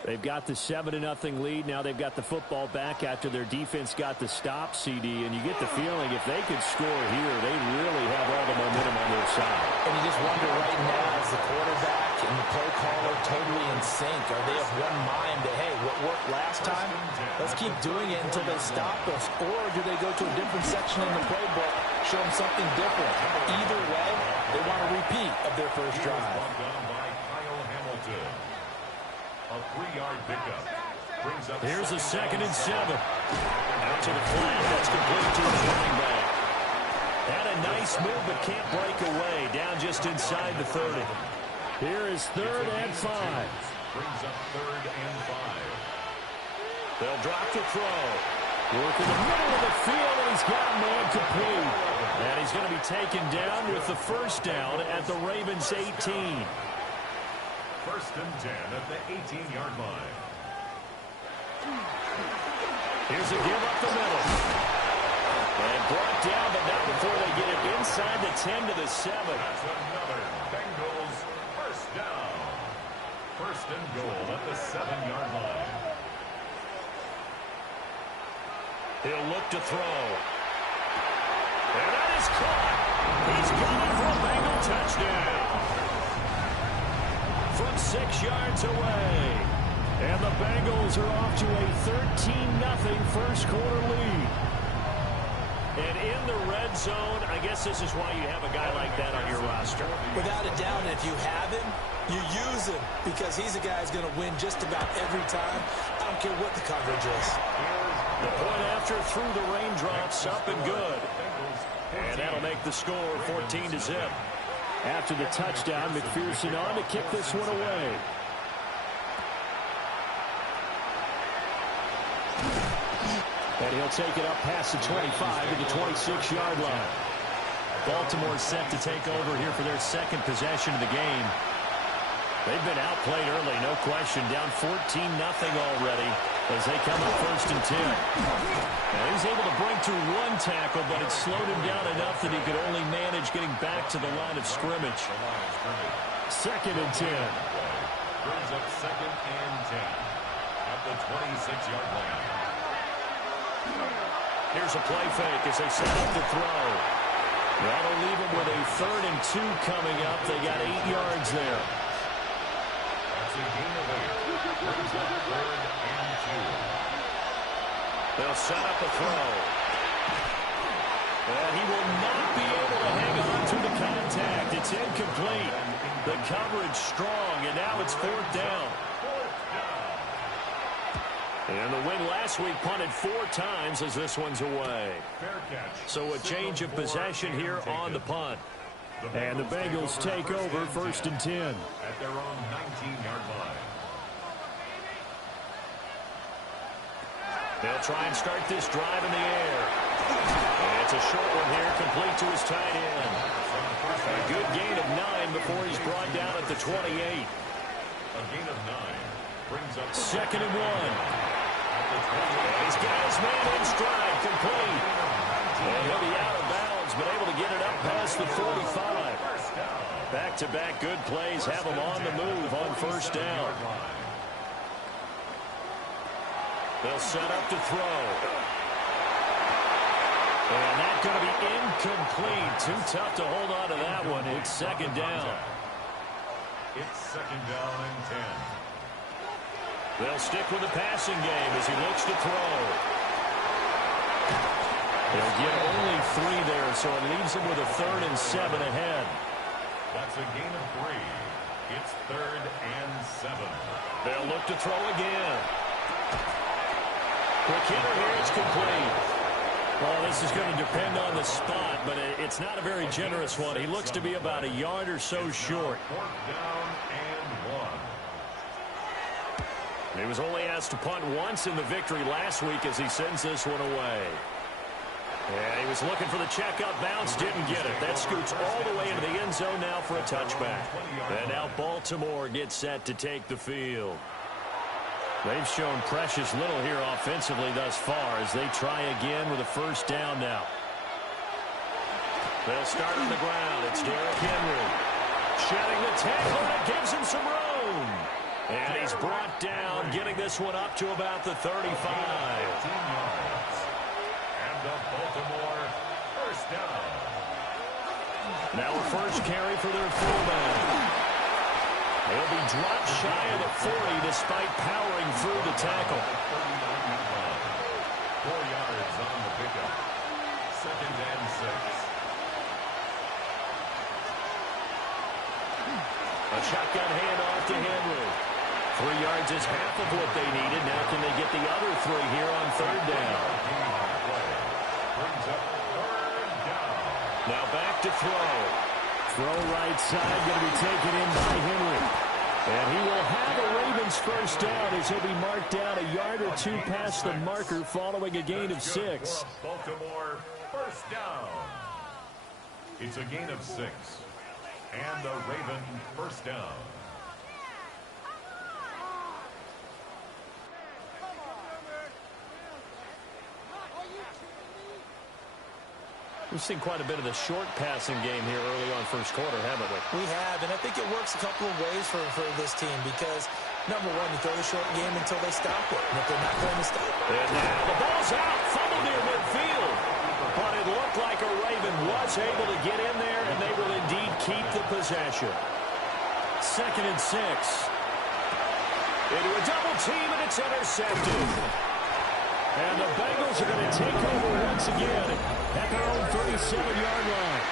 They've got the 7-0 lead. Now they've got the football back after their defense got the stop, CD. And you get the feeling if they could score here, they really have all the momentum on their side. And you just wonder right now, is the quarterback and the play caller totally in sync? Are they of one mind that, hey, what worked last time, let's keep doing it until they stop us? Or do they go to a different section in the playbook, show them something different? Either way, they want a repeat of their first drive. A 3-yard pickup. Brings up Here's a 2nd and 7. Out to the flat. That's complete to the running back. Had a nice move, but can't break away. Down just inside the 30. Here is 3rd and 5. Brings up 3rd and 5. They'll drop the throw. Work in the middle of the field, and he's got a man complete. And he's going to be taken down with the first down at the Ravens 18. 1st and 10 at the 18-yard line. Here's a give up the middle. And brought down, but not before they get it inside the 10 to the 7. That's another Bengals first down. 1st and goal at the 7-yard line. He'll look to throw. And that is caught. He's going for a Bengal touchdown. From 6 yards away. And the Bengals are off to a 13-0 first-quarter lead. And in the red zone, I guess this is why you have a guy like that on your roster. Without a doubt, and if you have him, you use him because he's a guy who's going to win just about every time. I don't care what the coverage is. The point after through the raindrops, up and good. And that'll make the score 14-0. After the touchdown, McPherson on to kick this one away. And he'll take it up past the 25 to the 26-yard line. Baltimore set to take over here for their second possession of the game. They've been outplayed early, no question. Down 14-0 already as they come up 1st and 10. Now he's able to bring through 1 tackle, but it slowed him down enough that he could only manage getting back to the line of scrimmage. 2nd and 10. Brings up 2nd and 10 at the 26-yard line. Here's a play fake as they set up the throw. That'll leave them with a 3rd and 2 coming up. They got 8 yards there. That's a gain of 8. Brings up 3rd and 2. They'll set up a throw. And he will not be able to hang on to the contact. It's incomplete. The coverage strong, and now it's 4th down. And the win last week punted 4 times as this one's away. So a change of possession here on the punt. And the Bengals take over 1st and 10. At their own 19-yard line. They'll try and start this drive in the air. And it's a short one here, complete to his tight end. A good gain of 9 before he's brought down at the 28. A gain of 9 brings up 2nd and 1. He's got his man in stride, complete. the 45. Back-to-back good plays have him on the move on first down. They'll set up to throw. And that's going to be incomplete. Too tough to hold on to that one. It's second down. It's second down and 10. They'll stick with the passing game as he looks to throw. They'll get only 3 there, so it leaves him with a 3rd and 7 ahead. That's a gain of 3. It's 3rd and 7. They'll look to throw again. Quick hitter here, it's complete. Well, this is going to depend on the spot, but it's not a very generous one. He looks to be about a yard or so short. 4th down and 1. He was only asked to punt once in the victory last week as he sends this one away. Yeah, he was looking for the checkup bounce, didn't get it. That scoots all the way into the end zone now for a touchback. And now Baltimore gets set to take the field. They've shown precious little here offensively thus far as they try again with a first down now. They'll start on the ground. It's Derrick Henry. Shedding the tackle, and it gives him some room. And he's brought down, getting this one up to about the 35. 15 yards. And the Baltimore first down. Now a first carry for their fullback. He'll be dropped shy of the 40 despite powering through the tackle. 4 yards on the pickup. Second and 6. A shotgun handoff to Henry. 3 yards is half of what they needed. Now can they get the other 3 here on third down? Brings up third down. Now back to throw. Throw right side, going to be taken in by Henry. And he will have a Ravens first down as he'll be marked down a yard or 2 past the marker following a gain of 6. Baltimore first down. It's a gain of 6. And the Raven first down. We've seen quite a bit of the short passing game here early on first quarter, haven't we? We have, and I think it works a couple of ways for this team because, number one, you throw the short game until they stop it. And if they're not going to stop it. And now the ball's out, fumbled near midfield. But it looked like a Raven was able to get in there, and they will indeed keep the possession. 2nd and 6. Into a double team, and it's intercepted. And the Bengals are going to take over once again at their own 37-yard line.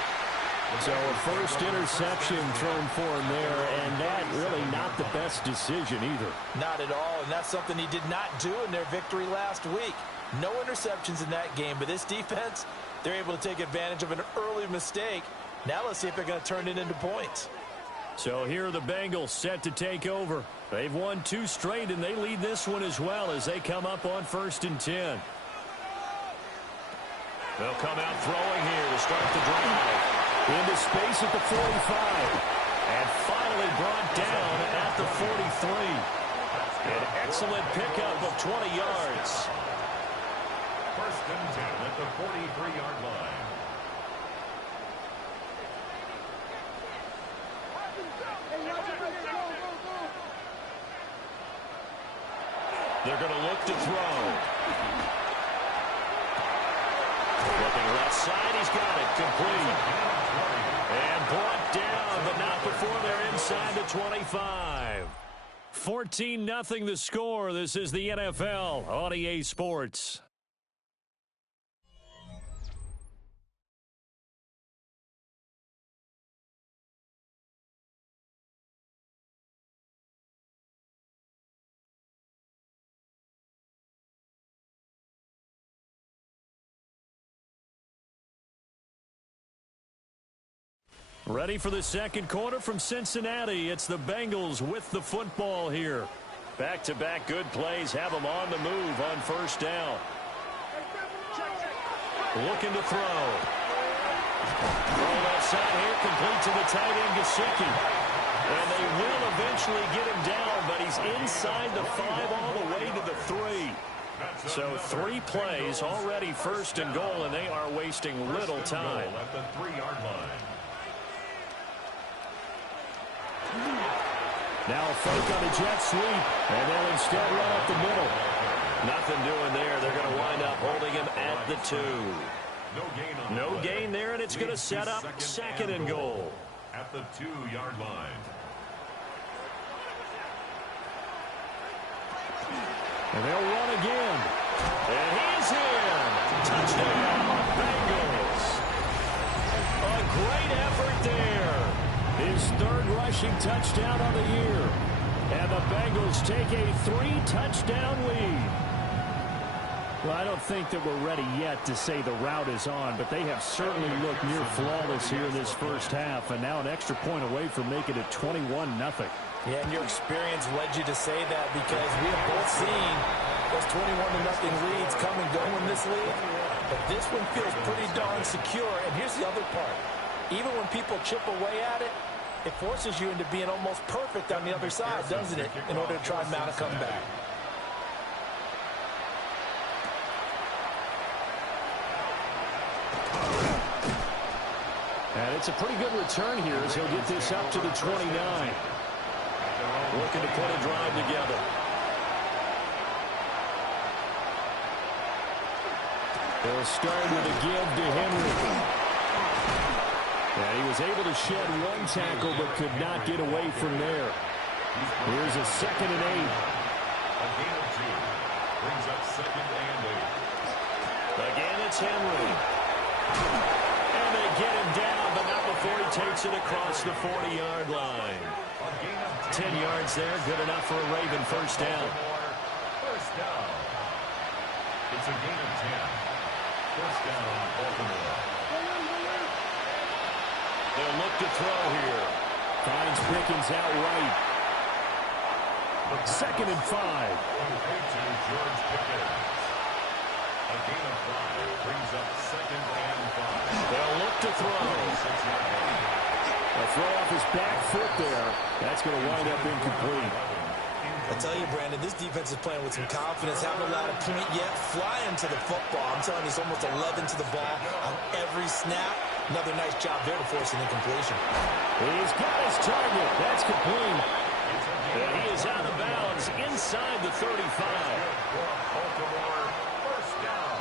So a first interception thrown for him there, and that really not the best decision either. Not at all, and that's something he did not do in their victory last week. No interceptions in that game, but this defense, they're able to take advantage of an early mistake. Now let's see if they're going to turn it into points. So here are the Bengals set to take over. They've won 2 straight, and they lead this one as well as they come up on 1st and 10. They'll come out throwing here to start the drive. Into space at the 45. And finally brought down at the 43. An excellent pickup of 20 yards. 1st and 10 at the 43-yard line. They're going to look to throw. Looking left side, he's got it, complete. And brought down, but not before they're inside the 25. 14-0 the score. This is the NFL on EA Sports. Ready for the second quarter from Cincinnati. It's the Bengals with the football here. Back-to-back good plays have them on the move on first down. Looking to throw. Throw left side here, complete to the tight end, Ccsl. And they will eventually get him down, but he's inside the 5 all the way to the 3. So 3 plays already 1st and goal, and they are wasting little time. At the 3-yard line. Now a fake on the jet sweep, and they'll instead run up the middle. Nothing doing there. They're going to wind up holding him at the 2. No gain there, and it's going to set up second and goal. At the 2-yard line. And they'll run again. And he's in. Touchdown, Bengals. A great effort there. His 3rd rushing touchdown on the year. And the Bengals take a 3-touchdown lead. Well, I don't think that we're ready yet to say the route is on, but they have certainly looked near flawless here in this first half, and now an extra point away from making it 21-0. Yeah, and your experience led you to say that because we have both seen those 21-0 leads come and go in this league. But this one feels pretty darn secure. And here's the other part. Even when people chip away at it, it forces you into being almost perfect on the other side, doesn't it, in order to try and mount a comeback. And it's a pretty good return here as he'll get this up to the 29. Looking to put a drive together. They'll start with a give to Henry. And he was able to shed one tackle but could not get away from there. Here's a 2nd and 8. A gain of 2. Brings up 2nd and 8. Again, it's Henry. And they get him down, but not before he takes it across the 40-yard line. 10 yards there, good enough for a Raven first down. First down. It's a gain of 10. First down, Baltimore. They'll look to throw here. Finds Pickens out right. 2nd and 5. George Pickens. A gain of 5 brings up 2nd and 5. They'll look to throw. A throw off his back foot there. That's going to wind up incomplete. I tell you, Brandon, this defense is playing with some confidence. Haven't allowed a point yet. Flying to the football. I'm telling you, it's almost 11 to the ball on every snap. Another nice job there to force an incompletion. He's got his target. That's complete. And he is out of bounds inside the 35. Baltimore, first down.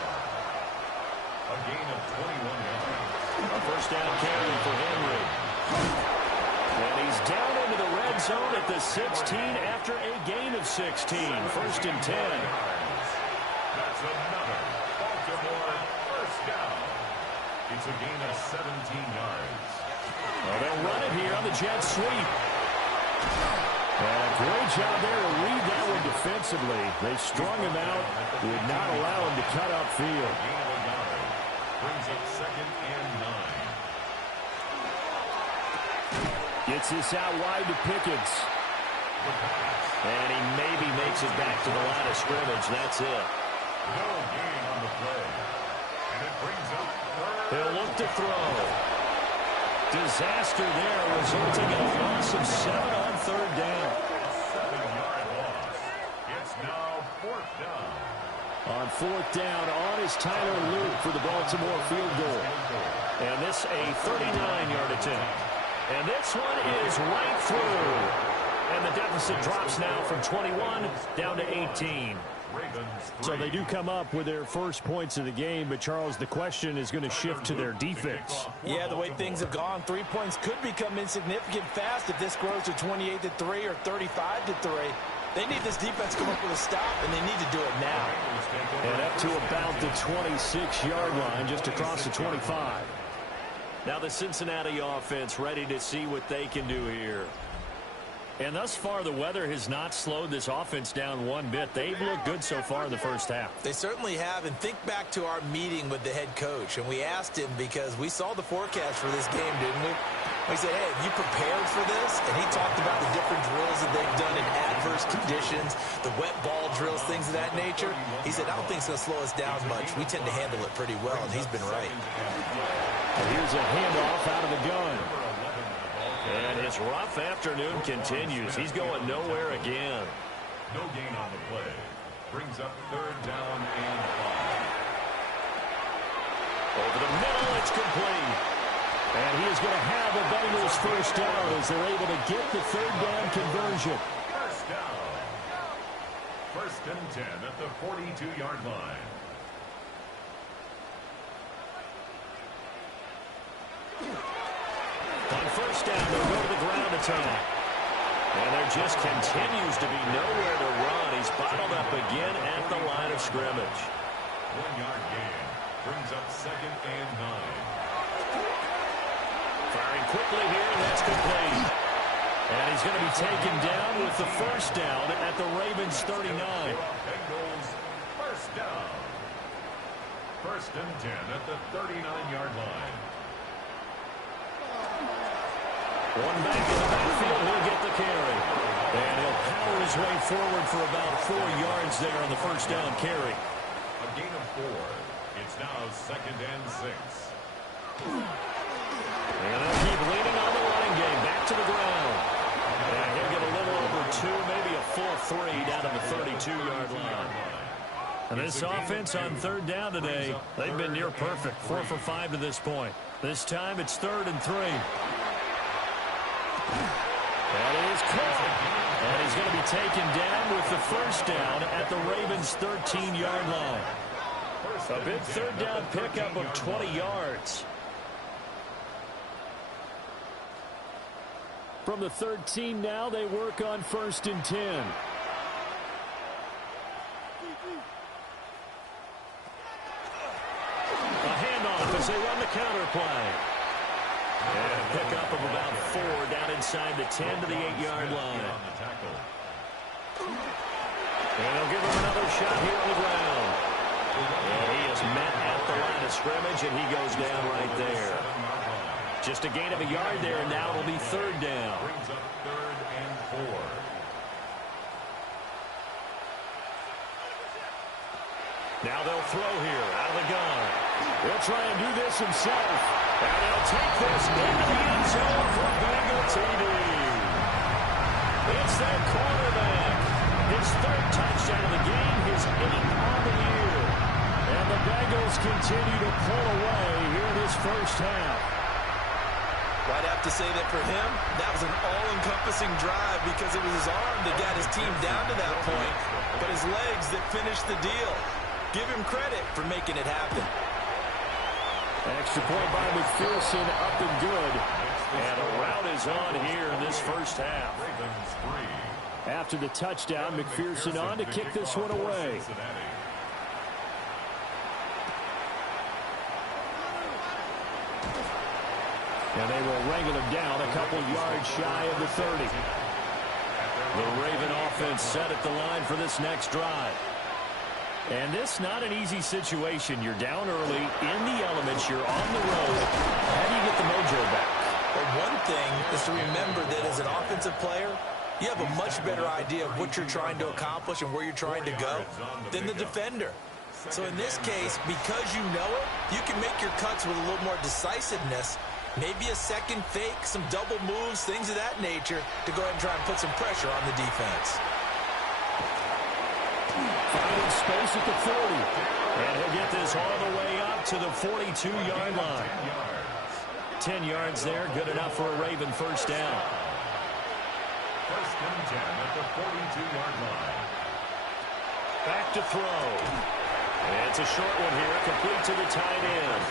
A gain of 21 yards. A first down carry for Henry. And he's down into the red zone at the 16 after a gain of 16. 1st and 10. That's another Baltimore first down. It's a gain of 17 yards. Well, they'll run it here on the jet sweep. And a great job there to read that one defensively. They strung him out, would not allow him to cut upfield. Gain of a yard. Brings up 2nd and 9. Gets this out wide to Pickens. And he maybe makes it back to the line of scrimmage. That's it. No gain on the play. And it brings up 3rd. He'll look to throw. Disaster there, resulting in a loss of 7 on 3rd down. 7-yard loss. It's now 4th down. On 4th down, on is Tyler Luke for the Baltimore field goal. And this a 39-yard attempt. And this one is right through. And the deficit drops now from 21 down to 18. So they do come up with their first points of the game, but Charles, the question is going to shift to their defense. Yeah, the way things have gone, 3 points could become insignificant fast if this grows to 28-3 or 35-3. They need this defense to come up with a stop, and they need to do it now. And up to about the 26-yard line, just across the 25. Now the Cincinnati offense ready to see what they can do here. And thus far, the weather has not slowed this offense down one bit. They've looked good so far in the first half. They certainly have. And think back to our meeting with the head coach. And we asked him because we saw the forecast for this game, didn't we? We said, hey, have you prepared for this? And he talked about the different drills that they've done in adverse conditions, the wet ball drills, things of that nature. He said, I don't think it's going to slow us down much. We tend to handle it pretty well, and he's been right. Here's a handoff out of the gun. And his rough afternoon continues. He's going nowhere again. No gain on the play. Brings up 3rd down and 5. Over the middle, it's complete. And he is going to have a Bengals first down as they're able to get the third down conversion. First down. First and 10 at the 42-yard line. On first down, they'll go to the ground attack. And there just continues to be nowhere to run. He's bottled up again at the line of scrimmage. 1-yard gain brings up second and 9. Firing quickly here, and that's complete. And he's going to be taken down with the first down at the Ravens 39. Bengals first down. First and 10 at the 39-yard line. One back in the backfield, he'll get the carry. And he'll power his way forward for about 4 yards there on the first down carry. A gain of 4. It's now second and 6. And they'll keep leaning on the running game. Back to the ground. And he'll get a little over 2, maybe a full 3 down to the 32-yard line. And this offense on third down today, they've been near perfect. 4 for 5 to this point. This time it's 3rd and 3. That is caught. And he's going to be taken down with the first down at the Ravens' 13-yard line. A big third down pickup of 20 yards. From the 13 now, they work on 1st and 10. A handoff as they run the counter play. And a pickup of about 4 down inside the 10 to the 8-yard line. And they'll give him another shot here on the ground. And he is met at the line of scrimmage, and he goes down right there. Just a gain of a yard there, and now it'll be 3rd down. Brings up 3rd and 4. Now they'll throw here out of the gun. He'll try and do this himself. And he'll take this into the end zone for Bengal TD. It's that quarterback. His 3rd touchdown of the game, his 8th on the year. And the Bengals continue to pull away here in his first half. I'd have to say that for him, that was an all-encompassing drive because it was his arm that got his team down to that point, but his legs that finished the deal. Give him credit for making it happen. Extra point by McPherson, up and good. And a rout is on here in this first half. After the touchdown, McPherson on to kick this one away. And they will wrangle him down a couple yards shy of the 30. The Raven offense set at the line for this next drive. And this not an easy situation. You're down early, in the elements, you're on the road. How do you get the mojo back? Well, one thing is to remember that as an offensive player, you have a much better idea of what you're trying to accomplish and where you're trying to go than the defender. So in this case, because you know it, you can make your cuts with a little more decisiveness. Maybe a second fake, some double moves, things of that nature to go ahead and try and put some pressure on the defense. Finding space at the 40. And he'll get this all the way up to the 42-yard line. 10 yards there, good enough for a Raven first down. First and 10 at the 42-yard line. Back to throw. And it's a short one here, complete to the tight end.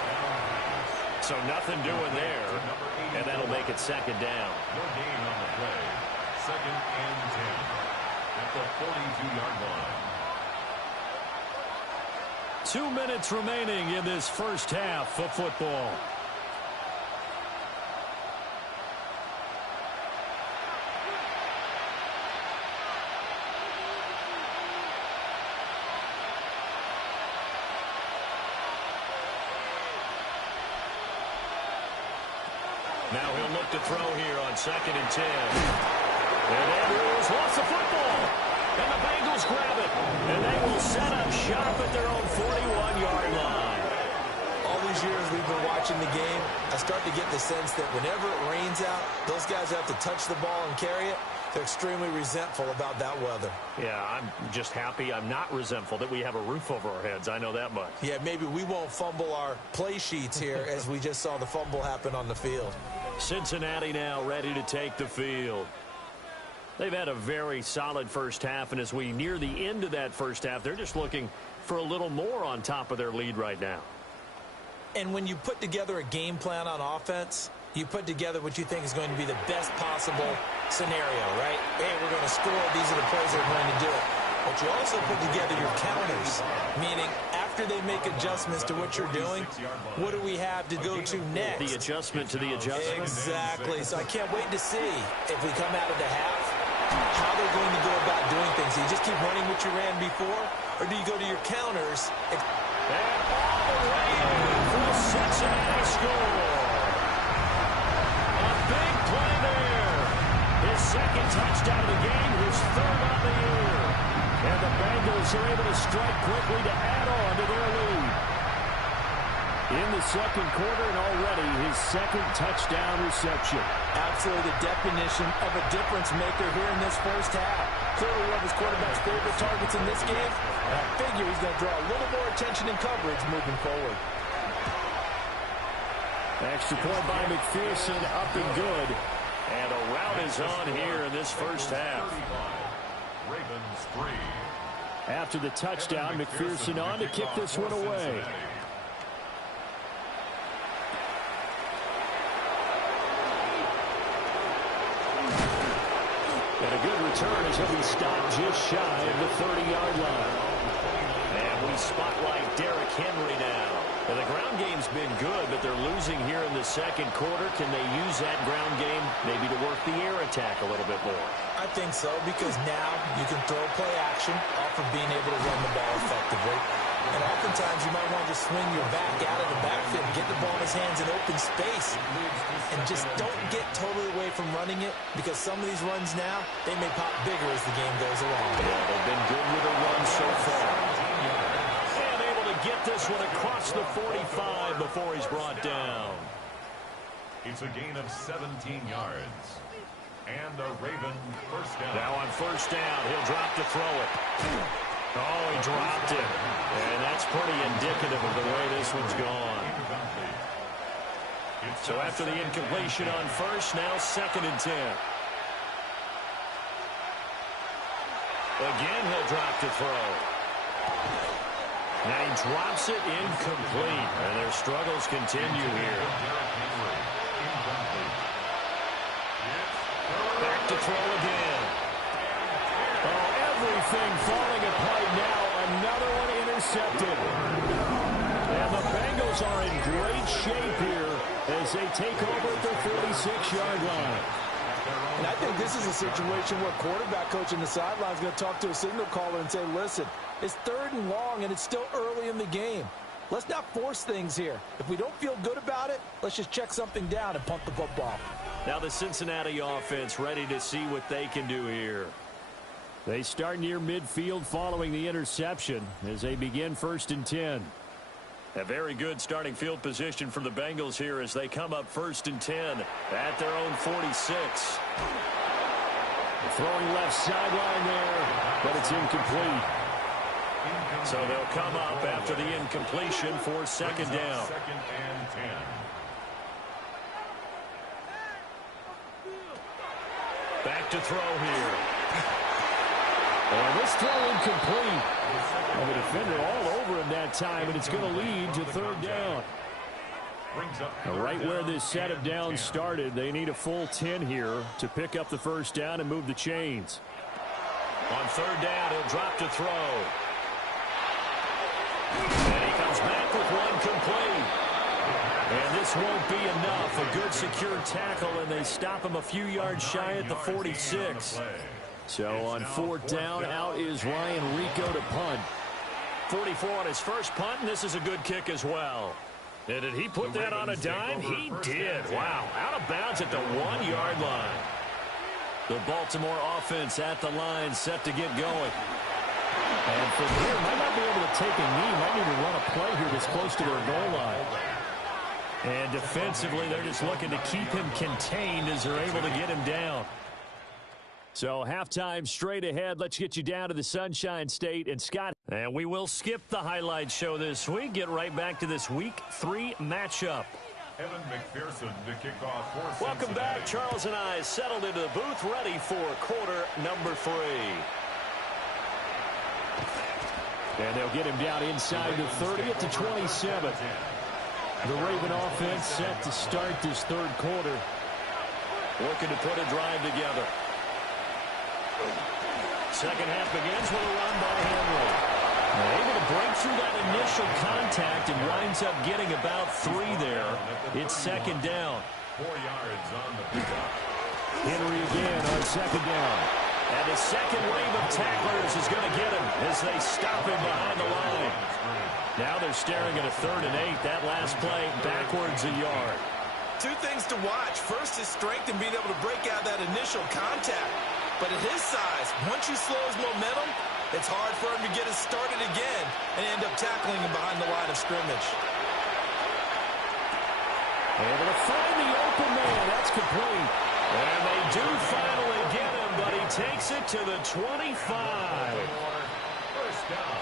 So nothing doing there, and that'll make it 2nd down. No gain on the play. 2nd and 10 at the 42-yard line. 2 minutes remaining in this first half of football. Now he'll look to throw here on 2nd and 10. And Andrews wants the football. And the Bengals grab it. And they will set up shop at their own 41-yard line. All these years we've been watching the game, I start to get the sense that whenever it rains out, those guys have to touch the ball and carry it. They're extremely resentful about that weather. Yeah, I'm just happy I'm not resentful that we have a roof over our heads. I know that much. Yeah, maybe we won't fumble our play sheets here as we just saw the fumble happen on the field. Cincinnati now ready to take the field. They've had a very solid first half, and as we near the end of that first half, they're just looking for a little more on top of their lead right now. And when you put together a game plan on offense, you put together what you think is going to be the best possible scenario, right? Hey, we're going to score. These are the plays that are going to do it. But you also put together your counters, meaning after they make adjustments to what you're doing, what do we have to go to next? The adjustment to the adjustment. Exactly. So I can't wait to see if we come out of the half, how they're going to go about doing things. Do you just keep running what you ran before, or do you go to your counters? And all the way in for the Cincinnati score. A big play there. His second touchdown of the game, his third on the year. And the Bengals are able to strike quickly to add on to their lead. In the second quarter, and already his second touchdown reception. Absolutely the definition of a difference maker here in this first half. Clearly one of his quarterback's favorite targets in this game. And I figure he's going to draw a little more attention and coverage moving forward. Extra point by McPherson, up and good. And a rout is on here in this first half. Ravens 3. After the touchdown, McPherson on to kick this one away. And a good return as he'll be stopped just shy of the 30-yard line. And we spotlight Derrick Henry now. And the ground game's been good, but they're losing here in the second quarter. Can they use that ground game maybe to work the air attack a little bit more? I think so, because now you can throw play action off of being able to run the ball effectively. And oftentimes you might want to just swing your back out of the backfield and get the ball in his hands in open space. And just don't get totally away from running it, because some of these runs now, they may pop bigger as the game goes along. Yeah, they've been good with a run so far. And able to get this one across the 45 before he's brought down. It's a gain of 17 yards. And a Raven first down. Now on first down, he'll drop to throw it. Oh, he dropped it. And that's pretty indicative of the way this one's gone. So after the incompletion on first, now second and 10. Again, he'll drop to throw. And he drops it incomplete. And their struggles continue here. Back to throw again. Oh, everything falling apart now. Another one intercepted. And the Bengals are in great shape here as they take over at their 46-yard line. And I think this is a situation where quarterback coach in the sideline is going to talk to a signal caller and say, listen, it's third and long and it's still early in the game. Let's not force things here. If we don't feel good about it, let's just check something down and punt the football. Now the Cincinnati offense ready to see what they can do here. They start near midfield following the interception as they begin first and 10. A very good starting field position for the Bengals here as they come up first and 10 at their own 46. Throwing left sideline there, but it's incomplete. So they'll come up after the incompletion for second down. Second and 10. Back to throw here. And this throw incomplete. And the defender all over him that time, and it's going to lead to third down. Right where this set of downs started, they need a full 10 here to pick up the first down and move the chains. On third down, he'll drop to throw. And he comes back with one complete. And this won't be enough. A good secure tackle, and they stop him a few yards shy at the 46. So on fourth down, out is Ryan Rico to punt. 44 on his first punt, and this is a good kick as well. And did he put that on a dime? He did. Wow. Out of bounds at the 1-yard line. The Baltimore offense at the line, set to get going. And from here, might not be able to take a knee. Might need to run a play here that's close to their goal line. And defensively, they're just looking to keep him contained as they're able to get him down. So halftime straight ahead. Let's get you down to the Sunshine State. And Scott, and we will skip the highlight show this week. Get right back to this Week 3 matchup. Evan McPherson to kick off for Cincinnati. Welcome back. Charles and I settled into the booth, ready for quarter number 3. And they'll get him down inside the 30 at the 27. The Raven offense set to start this third quarter. Looking to put a drive together. Second half begins with a run by Henry. Able to break through that initial contact and winds up getting about 3 there. It's second down. 4 yards on the pickup. Henry again on second down. And the second wave of tacklers is going to get him as they stop him behind the line. Now they're staring at a 3rd and 8. That last play backwards a yard. 2 things to watch. First is strength and being able to break out that initial contact. But at his size, once you slow his momentum, it's hard for him to get it started again and end up tackling him behind the line of scrimmage. Able to find the open man. That's complete. And they do finally get him, but he takes it to the 25. First down.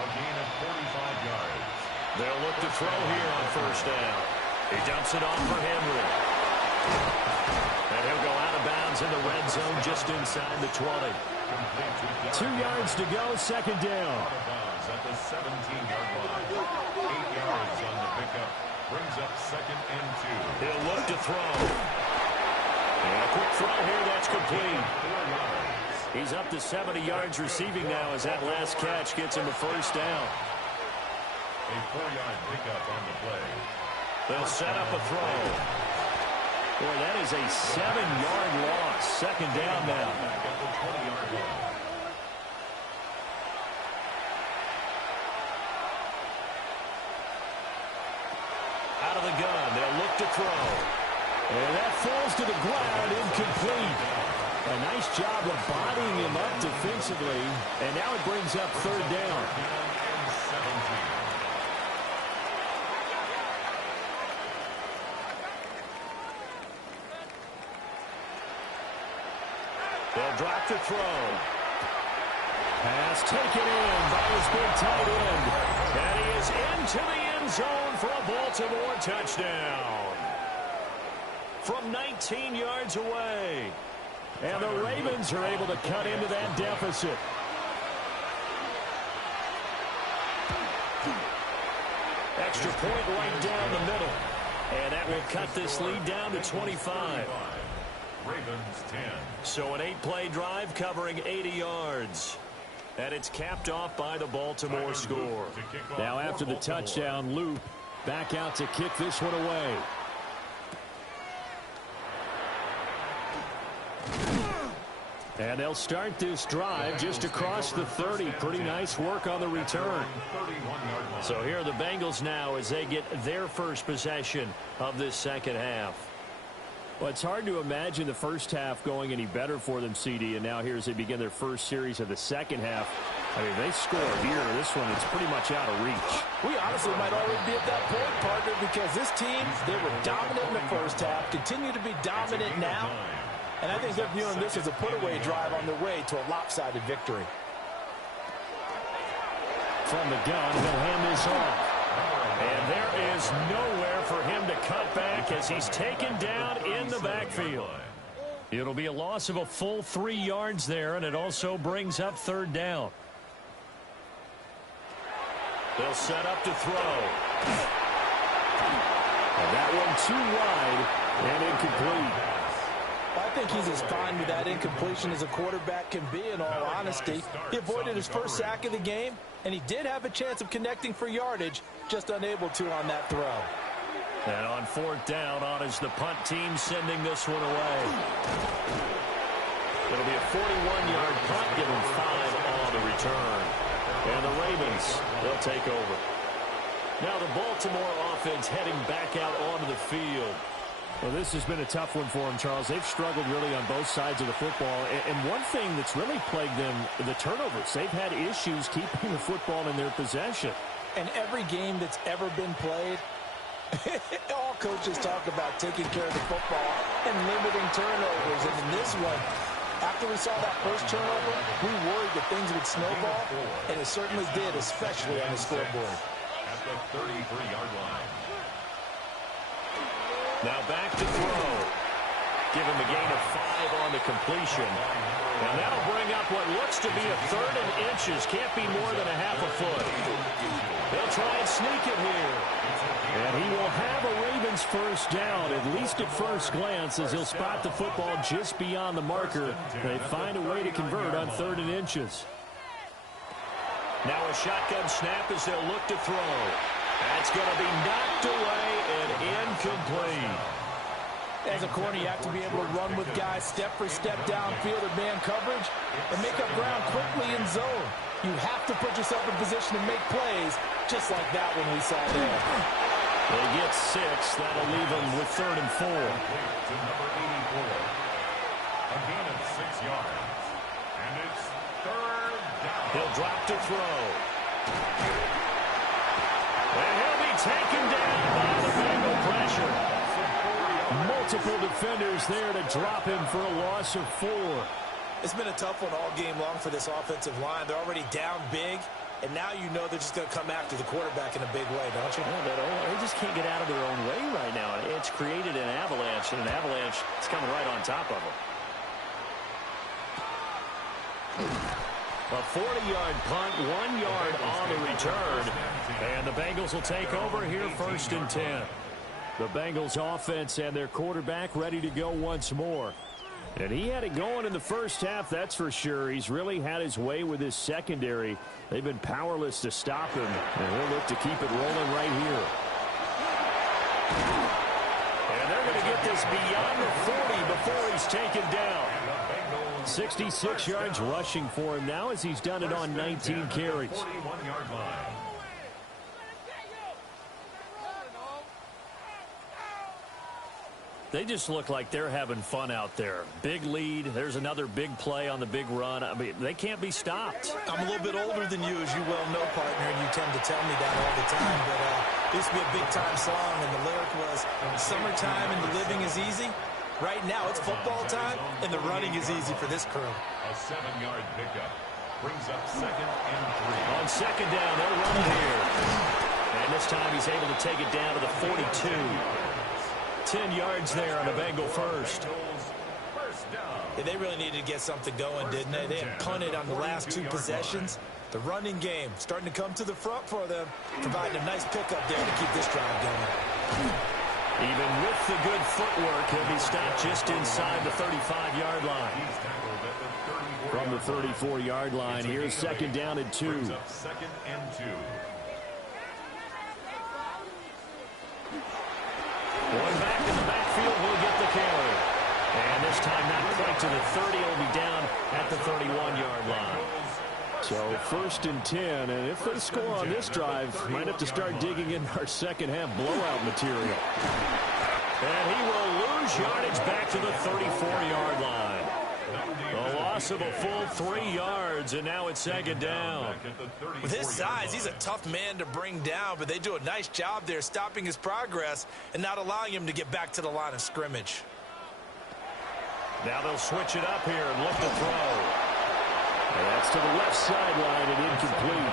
A gain of 45 yards. They'll look to throw here on first down. He dumps it off for Henry. And he'll go out of bounds in the red zone just inside the 20. 2 yards to go, second down. Out of bounds at the 17-yard line. 8 yards on the pickup. Brings up 2nd and 2. He'll look to throw. And a quick throw here, that's complete. 4 yards. He's up to 70 yards receiving now as that last catch gets him a first down. A 4-yard pickup on the play. They'll set up a throw. Boy, that is a 7-yard loss. Second down now. Back at the 20-yard line. Out of the gun, they'll look to throw. And that falls to the ground, incomplete. A nice job of bodying him up defensively. And now it brings up 3rd down. And 17. They'll drop to throw. Pass taken in by his big tight end. And he is into the end zone for a Baltimore touchdown. From 19 yards away. And the Ravens are able to cut into that deficit. Extra point right down the middle. And that will cut this lead down to 25. Ravens 10. So an 8-play drive covering 80 yards. And it's capped off by the Baltimore score. Now after the touchdown, Loop back out to kick this one away. And they'll start this drive just across the 30. Pretty nice work on the return. So here are the Bengals now as they get their first possession of this second half. Well, it's hard to imagine the first half going any better for them, CD, and now here as they begin their first series of the second half. I mean, they score here. This one, it's pretty much out of reach. We honestly might already be at that point, partner, because this team, they were dominant in the first half, continue to be dominant now, and I think they're viewing this as a put-away drive on their way to a lopsided victory. From the gun, he'll hand this off. And there is nowhere for him to cut back as he's taken down in the backfield. It'll be a loss of a full 3 yards there, and it also brings up 3rd down. They'll set up to throw. And that one too wide and incomplete. I think he's as fine with that incompletion as a quarterback can be, in all honesty. He avoided his first sack of the game, and he did have a chance of connecting for yardage, just unable to on that throw. And on 4th down, on is the punt team sending this one away. It'll be a 41-yard punt, giving 5 on the return. And the Ravens, they'll take over. Now the Baltimore offense heading back out onto the field. Well, this has been a tough one for them, Charles. They've struggled really on both sides of the football. And one thing that's really plagued them, the turnovers. They've had issues keeping the football in their possession. And every game that's ever been played, All coaches talk about taking care of the football and limiting turnovers. And in this one, after we saw that first turnover, we worried that things would snowball, and it certainly did, especially on the scoreboard. At the 33-yard line. Now back to throw. Give him a gain of 5 on the completion. And that'll bring up what looks to be a 3rd and inches. Can't be more than a half a foot. They'll try and sneak it here. And he will have a Ravens first down, at least at first glance, as he'll spot the football just beyond the marker. They find a way to convert on 3rd and inches. Now a shotgun snap as they'll look to throw. That's going to be knocked away and incomplete. As a corner, you have to be able to run with guys step for step downfield or man coverage and make up ground quickly in zone. You have to put yourself in position to make plays, just like that one we saw there. They get 6. That'll leave them with 3rd and 4. To number 84. A gain of 6 yards. And it's 3rd down. He'll drop to throw. And he'll be taken down by the Bengal pressure. Multiple defenders there to drop him for a loss of 4. It's been a tough one all game long for this offensive line. They're already down big, and now you know they're just going to come after the quarterback in a big way, don't you? They just can't get out of their own way right now. It's created an avalanche, and an avalanche is coming right on top of them. A 40-yard punt, 1 yard on the return, and the Bengals will take over here 1st and 10. The Bengals offense and their quarterback ready to go once more. And he had it going in the first half, that's for sure. He's really had his way with his secondary. They've been powerless to stop him, and he'll look to keep it rolling right here. And they're going to get this beyond the 40 before he's taken down. 66 yards rushing for him now as he's done it on 19 carries. 41-yard line. They just look like they're having fun out there. Big lead. There's another big play on the big run. I mean, they can't be stopped. I'm a little bit older than you, as you well know, partner, and you tend to tell me that all the time. But it used to be a big-time song, and the lyric was, summertime and the living is easy. Right now, it's football time, and the running is easy for this crew. A 7-yard pickup brings up 2nd and 3. On 2nd down, they'll run it here. And this time he's able to take it down to the 42. 10 yards there on a Bengal first. Yeah, they really needed to get something going, didn't they? They had punted on the last 2 possessions. The running game starting to come to the front for them, providing a nice pickup there to keep this drive going. Even with the good footwork, he'll be stopped just inside the 35-yard line. From the 34-yard line, here's 2nd down and 2. 2nd and 2. One back in the backfield will get the carry. And this time not quite to the 30. He'll be down at the 31-yard line. So 1st and 10, and if they score on this drive, might have to start digging in our second half blowout material. And he will lose yardage back to the 34-yard line. A loss of a full 3 yards, and now it's 2nd down. With his size, he's a tough man to bring down, but they do a nice job there stopping his progress and not allowing him to get back to the line of scrimmage. Now they'll switch it up here and look to throw. And that's to the left sideline and incomplete.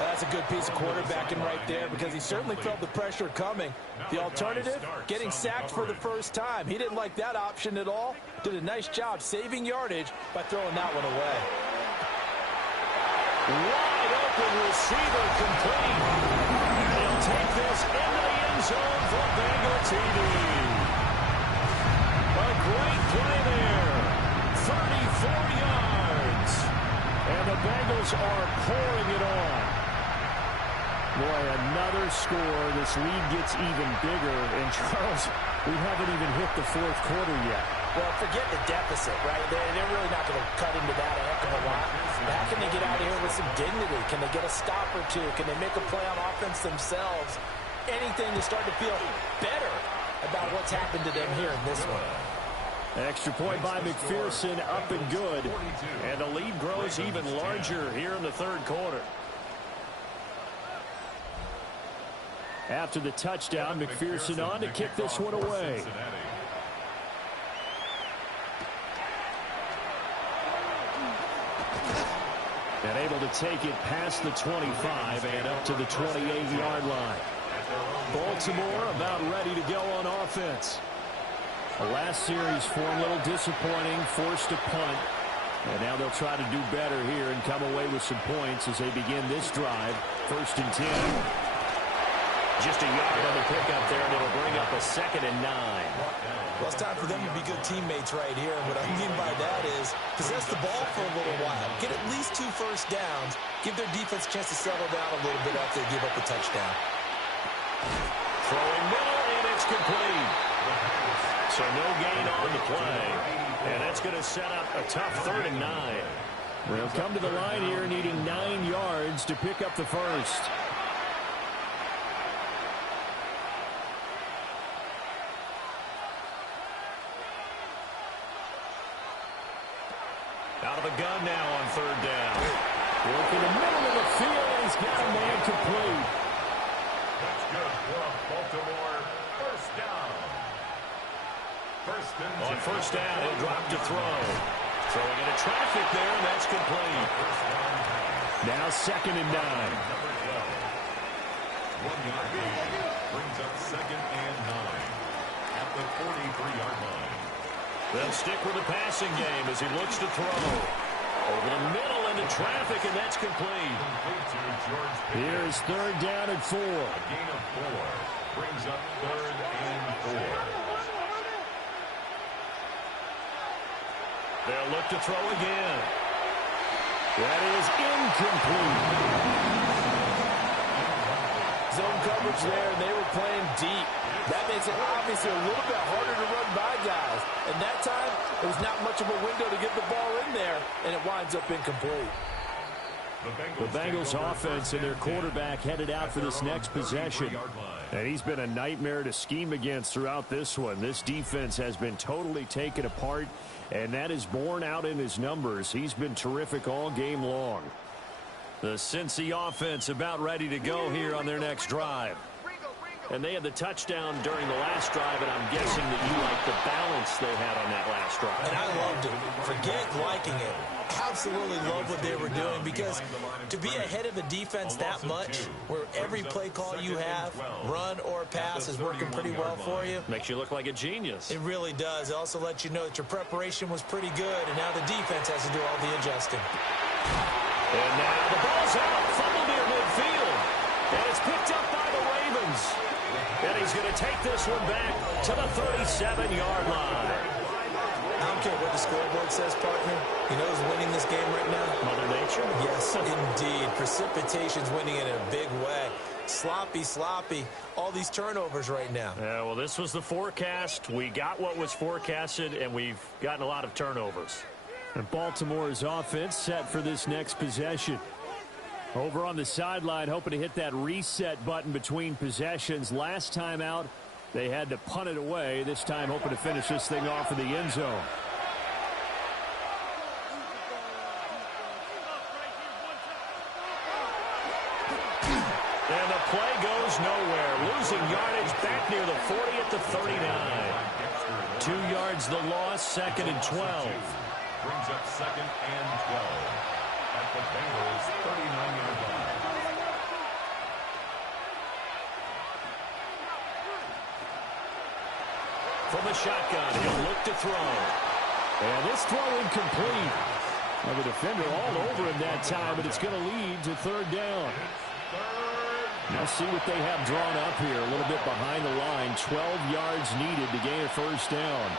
That's a good piece of quarterbacking right there because he certainly felt the pressure coming. The alternative, getting sacked for the first time. He didn't like that option at all. Did a nice job saving yardage by throwing that one away. Wide open receiver complete. And he'll take this into the end zone for Bengal TD. A great play there. 34 yards. And the Bengals are pouring it on. Boy, another score. This lead gets even bigger. And, Charles, we haven't even hit the 4th quarter yet. Well, forget the deficit, right? They're really not going to cut into that a heck of a lot. How can they get out of here with some dignity? Can they get a stop or two? Can they make a play on offense themselves? Anything to start to feel better about what's happened to them here in this one. Extra point by McPherson, up and good. And the lead grows even larger here in the 3rd quarter. After the touchdown, McPherson on to kick this one away. And able to take it past the 25 and up to the 28-yard line. Baltimore about ready to go on offense. The last series for a little disappointing, forced a punt. And now they'll try to do better here and come away with some points as they begin this drive. 1st and 10. Just a yard on the pickup there, and it'll bring up a 2nd and 9. Well, it's time for them to be good teammates right here. And what I mean by that is possess the ball for a little while. Get at least 2 first downs. Give their defense a chance to settle down a little bit after they give up a touchdown. Throwing middle, and it's complete. So no gain on the play. And that's going to set up a tough 3rd and 9. They'll come to the line here needing 9 yards to pick up the first. Out of the gun now on 3rd down. Work in the middle of the field. He's got a man complete. That's good for a Baltimore 1st down. On 1st down, he'll drop to throw. Throwing into traffic there, and that's complete. Now 2nd and 9. 1 yard gain brings up 2nd and 9 at the 43-yard line. They'll stick with the passing game as he looks to throw. Over the middle into traffic, and that's complete. Here's 3rd down and 4. A gain of 4 brings up 3rd and 4. They'll look to throw again. That is incomplete. Zone coverage there, and they were playing deep. That makes it obviously a little bit harder to run by guys. And that time, there was not much of a window to get the ball in there, and it winds up incomplete. The Bengals offense and their quarterback headed out for this next possession. And he's been a nightmare to scheme against throughout this one. This defense has been totally taken apart, and that is borne out in his numbers. He's been terrific all game long. The Cincy offense about ready to go here on their next drive. And they had the touchdown during the last drive, and I'm guessing that you like the balance they had on that last drive. And I loved it. Forget liking it. Absolutely love what they were doing, because to be ahead of the defense that much, where every play call you have, run or pass, is working pretty well for you. Makes you look like a genius. It really does. It also lets you know that your preparation was pretty good, and now the defense has to do all the adjusting. And now the ball's out, fumbled near midfield. And it's picked up by the Ravens. And he's going to take this one back to the 37-yard line. I don't care what the scoreboard says, partner. You know who's winning this game right now? Mother Nature? Yes, indeed. Precipitation's winning it in a big way. Sloppy, sloppy. All these turnovers right now. Yeah, well, this was the forecast. We got what was forecasted, and we've gotten a lot of turnovers. And Baltimore's offense set for this next possession. Over on the sideline, hoping to hit that reset button between possessions. Last time out, they had to punt it away. This time, hoping to finish this thing off in the end zone. And the play goes nowhere. Losing yardage back near the 40 at the 39. 2 yards the loss, 2nd and 12. Brings up 2nd and 12 at the Bengals' 39-yard line. From the shotgun, he'll look to throw. And this throw incomplete. Well, the defender all over him that time, but it's going to lead to 3rd down. Now see what they have drawn up here. A little bit behind the line. 12 yards needed to gain a 1st down.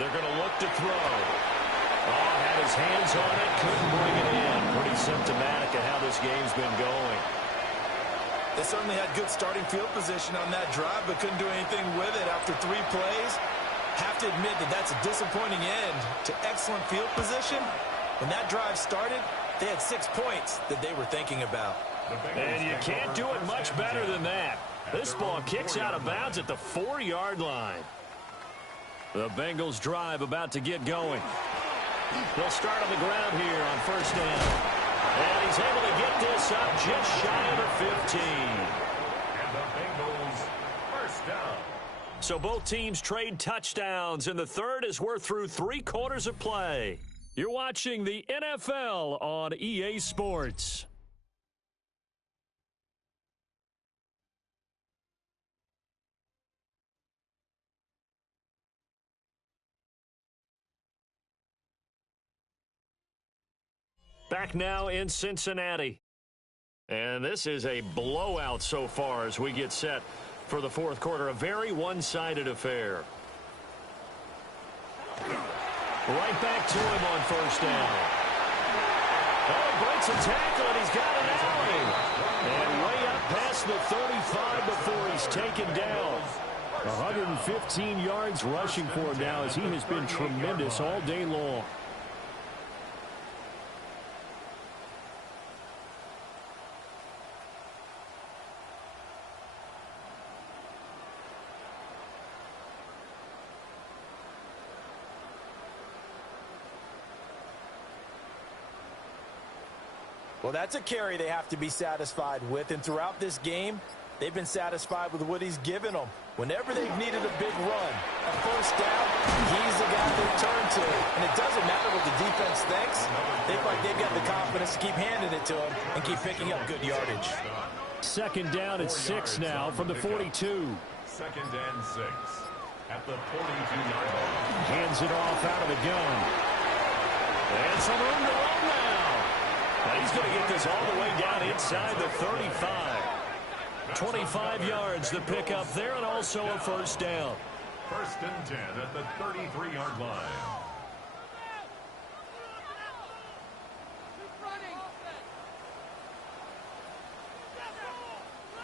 They're going to look to throw. Oh, had his hands on it, couldn't bring it in. Pretty symptomatic of how this game's been going. They certainly had good starting field position on that drive, but couldn't do anything with it after 3 plays. Have to admit that that's a disappointing end to excellent field position. When that drive started, they had 6 points that they were thinking about. And you can't do it much better than that. This ball kicks out of bounds at the 4-yard line. The Bengals drive about to get going. They'll start on the ground here on 1st down. And he's able to get this up just shy of the 15. And the Bengals first down. So both teams trade touchdowns in the third as we're through 3 quarters of play. You're watching the NFL on EA Sports. Back now in Cincinnati. And this is a blowout so far as we get set for the fourth quarter. A very one-sided affair. Right back to him on first down. Oh, breaks a tackle, and he's got an alley. And way up past the 35 before he's taken down. 115 yards rushing for him now as he has been tremendous all day long. Well, that's a carry they have to be satisfied with. And throughout this game, they've been satisfied with what he's given them. Whenever they've needed a big run, a first down, he's the guy they turn to. And it doesn't matter what the defense thinks. They feel like they've got the confidence to keep handing it to him and keep picking up good yardage. Second down at 6 now from the 42. Second and 6 at the 42-yard line. Hands it off out of the gun. And some room to run now. Now he's going to get this all the way down inside the 35. 25 yards the pickup there, and also a first down. First and 10 at the 33-yard line.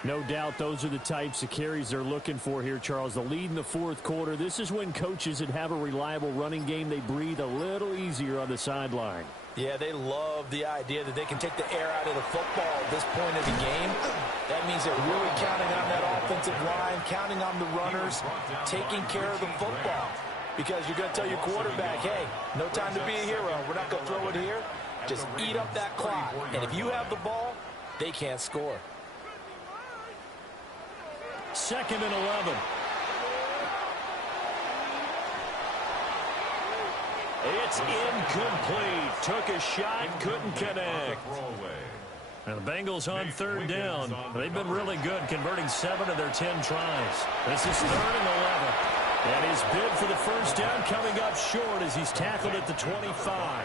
No doubt those are the types of carries they're looking for here, Charles. The lead in the fourth quarter. This is when coaches that have a reliable running game, they breathe a little easier on the sideline. Yeah, they love the idea that they can take the air out of the football at this point of the game. That means they're really counting on that offensive line, counting on the runners, taking care of the football. Because you're going to tell your quarterback, hey, no time to be a hero. We're not going to throw it here. Just eat up that clock. And if you have the ball, they can't score. Second and 11. It's incomplete. Took a shot, couldn't connect. And the Bengals on third down. They've been really good, converting 7 of their 10 tries. This is third and 11. And his bid for the first down coming up short as he's tackled at the 25.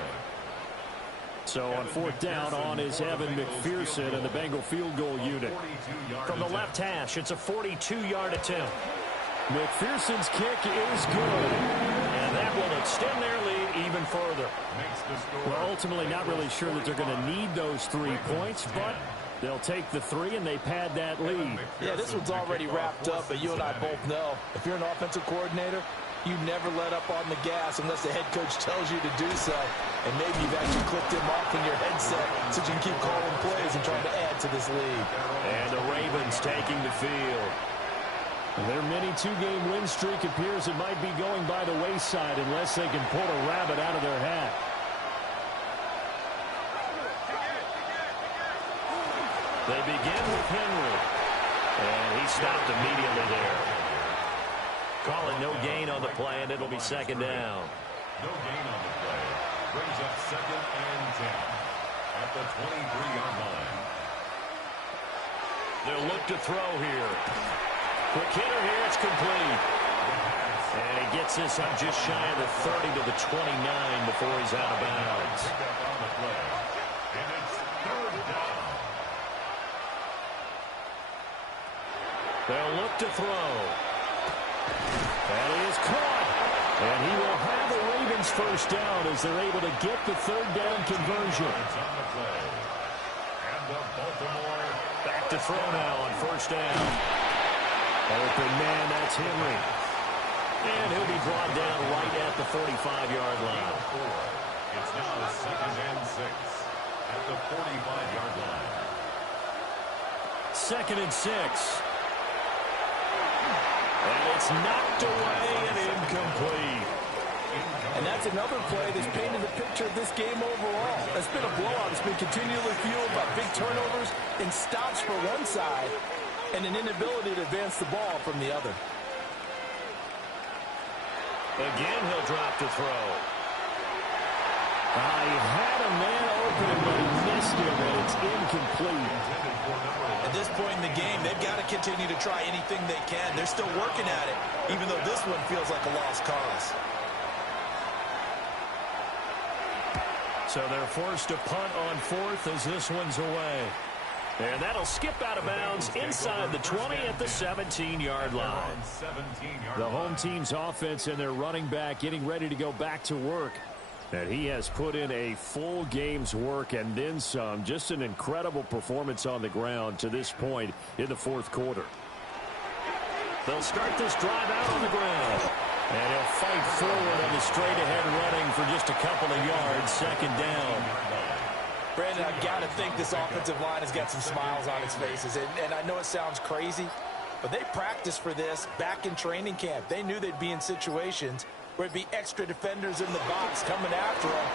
So on fourth down on is Evan McPherson and the Bengal field goal unit. From the left hash, it's a 42-yard attempt. McPherson's kick is good. And that will extend their lead even further. Well, ultimately not really sure that they're going to need those 3 points, but they'll take the 3 and they pad that lead. Yeah, this one's already wrapped up, but you and I both know if you're an offensive coordinator, you never let up on the gas unless the head coach tells you to do so. And maybe you've actually clicked him off in your headset so you can keep calling plays and trying to add to this lead. And the Ravens taking the field. Their mini 2-game win streak appears it might be going by the wayside unless they can pull a rabbit out of their hat. They begin with Henry. And he stopped immediately there. Calling no gain on the play, and it'll be second down. No gain on the play. Brings up second and 10 at the 23-yard line. They'll look to throw here. Quick hitter here, it's complete. And he gets this up just shy of the 30 to the 29 before he's out of bounds. Pick up on the play. And it's third down. They'll look to throw. That is caught. And he will have the Ravens first down as they're able to get the third down conversion. It's on the play. And the Baltimore Back to throw now on first down. Open man, that's Henry. And he'll be brought down right at the 45-yard line. It's now second and 6 at the 45-yard line. Second and 6. And it's knocked away and incomplete. And that's another play that's painted the picture of this game overall. It's been a blowout. It's been continually fueled by big turnovers and stops for one side and an inability to advance the ball from the other. Again, he'll drop to throw. He had a man open, but he missed him, and it's incomplete. At this point in the game, they've got to continue to try anything they can. They're still working at it, even though this one feels like a lost cause. So they're forced to punt on fourth as this one's away. And that'll skip out of bounds inside the 20 at the 17-yard line. The home team's offense and their running back getting ready to go back to work. And he has put in a full game's work and then some. Just an incredible performance on the ground to this point in the fourth quarter. They'll start this drive out on the ground. And he'll fight forward on the straight-ahead running for just a couple of yards, second down. Brandon, I've got to think this offensive line has got some smiles on its faces. And I know it sounds crazy, but they practiced for this back in training camp. They knew they'd be in situations where it'd be extra defenders in the box coming after them,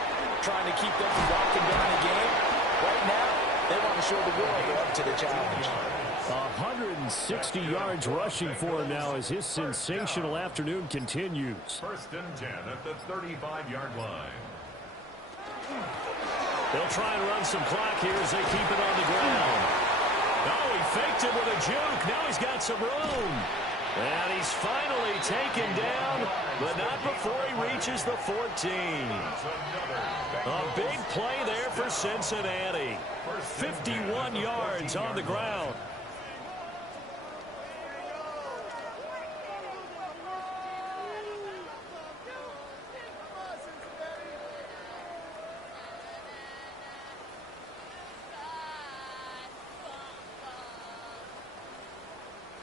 trying to keep them from locking down the game. Right now, they want to show the world they're up to the challenge. 160 yards rushing for him now as his sensational afternoon continues. First and 10 at the 35-yard line. They'll try and run some clock here as they keep it on the ground. Oh, he faked it with a juke. Now he's got some room. And he's finally taken down, but not before he reaches the 14. A big play there for Cincinnati. 51 yards on the ground.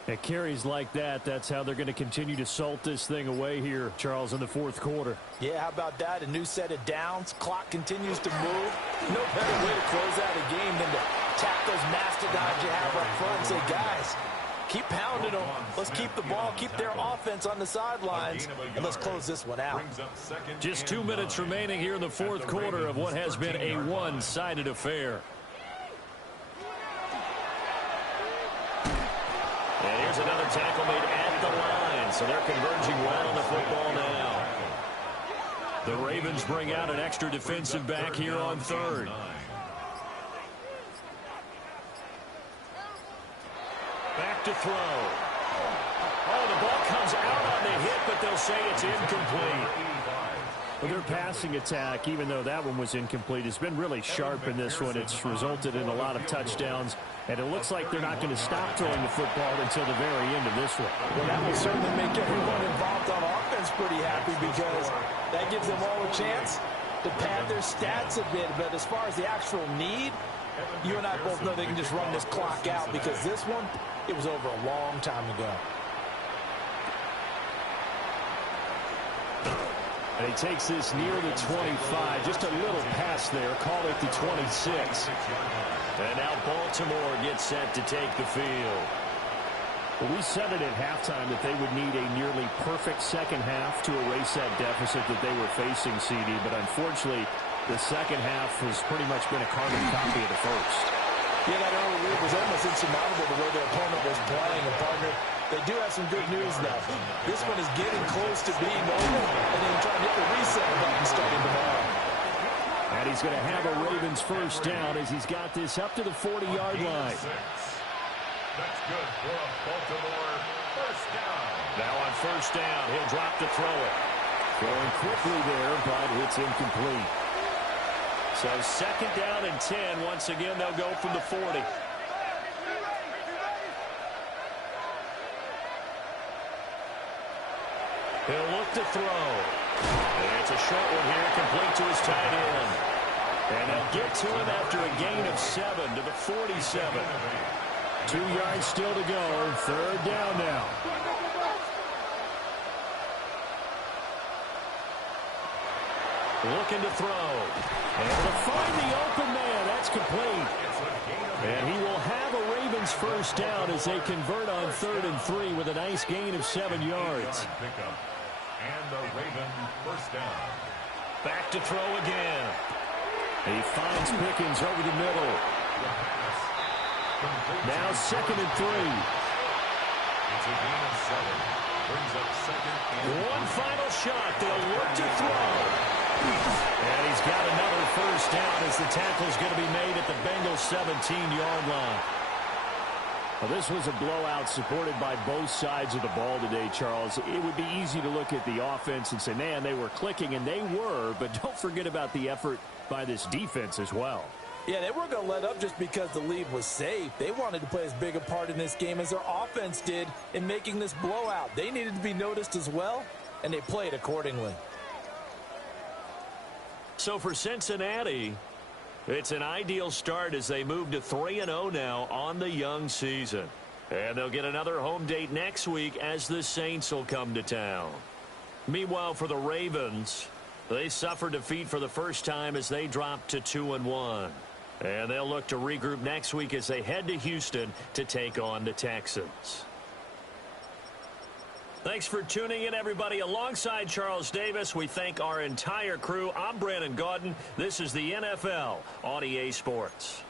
At carries like that, that's how they're going to continue to salt this thing away here, Charles, in the fourth quarter. Yeah, how about that? A new set of downs. Clock continues to move. No better way to close out a game than to tap those mastodons you have up front and say, guys, keep pounding them. Let's keep the ball, keep their offense on the sidelines, and let's close this one out. Just 2 minutes remaining here in the fourth quarter of what has been a one-sided affair. And here's another tackle made at the line, so they're converging well on the football now. The Ravens bring out an extra defensive back here on third. Back to throw. Oh, the ball comes out on the hit, but they'll say it's incomplete. Well, their passing attack, even though that one was incomplete, has been really sharp in this one. It's resulted in a lot of touchdowns, and it looks like they're not going to stop throwing the football until the very end of this one. Well, that will certainly make everyone involved on offense pretty happy because that gives them all a chance to pad their stats a bit. But as far as the actual need, you and I both know they can just run this clock out because this one, it was over a long time ago. And he takes this near the 25. Just a little pass there. Call it the 26. And now Baltimore gets set to take the field. Well, we said it at halftime that they would need a nearly perfect second half to erase that deficit that they were facing, CD. But unfortunately, the second half has pretty much been a carbon copy of the first. Yeah, that early lead was almost insurmountable the way their opponent was playing. And, partner, they do have some good news, though. This one is getting close to being over, and then trying to hit the reset button starting tomorrow. And he's going to have a Ravens first down as he's got this up to the 40-yard line. That's good for a Baltimore first down. Now on first down, he'll drop to throw it. Going quickly there, but it's incomplete. So second down and 10. Once again, they'll go from the 40. He'll look to throw. And it's a short one here, complete to his tight end. And they'll get to him after a gain of 7 to the 47. 2 yards still to go. Third down now. Looking to throw. And to find the open man. That's complete. And he will have a Ravens first down as they convert on 3rd and 3 with a nice gain of 7 yards. and the Raven first down. Back to throw again. He finds Pickens over the middle. Now 2nd and 3. It's a gain of 7. Brings up 2nd and One final shot. They'll work to throw. And he's got another first down as the tackle's going to be made at the Bengals 17-yard line. Well, this was a blowout supported by both sides of the ball today, Charles. It would be easy to look at the offense and say, man, they were clicking, and they were, but don't forget about the effort by this defense as well. Yeah, they weren't going to let up just because the lead was safe. They wanted to play as big a part in this game as their offense did in making this blowout. They needed to be noticed as well, and they played accordingly. So for Cincinnati, it's an ideal start as they move to 3-0 now on the young season. And they'll get another home date next week as the Saints will come to town. Meanwhile, for the Ravens, they suffered defeat for the first time as they dropped to 2-1. And they'll look to regroup next week as they head to Houston to take on the Texans. Thanks for tuning in, everybody. Alongside Charles Davis, we thank our entire crew. I'm Brandon Gaudin. This is the NFL on EA Sports.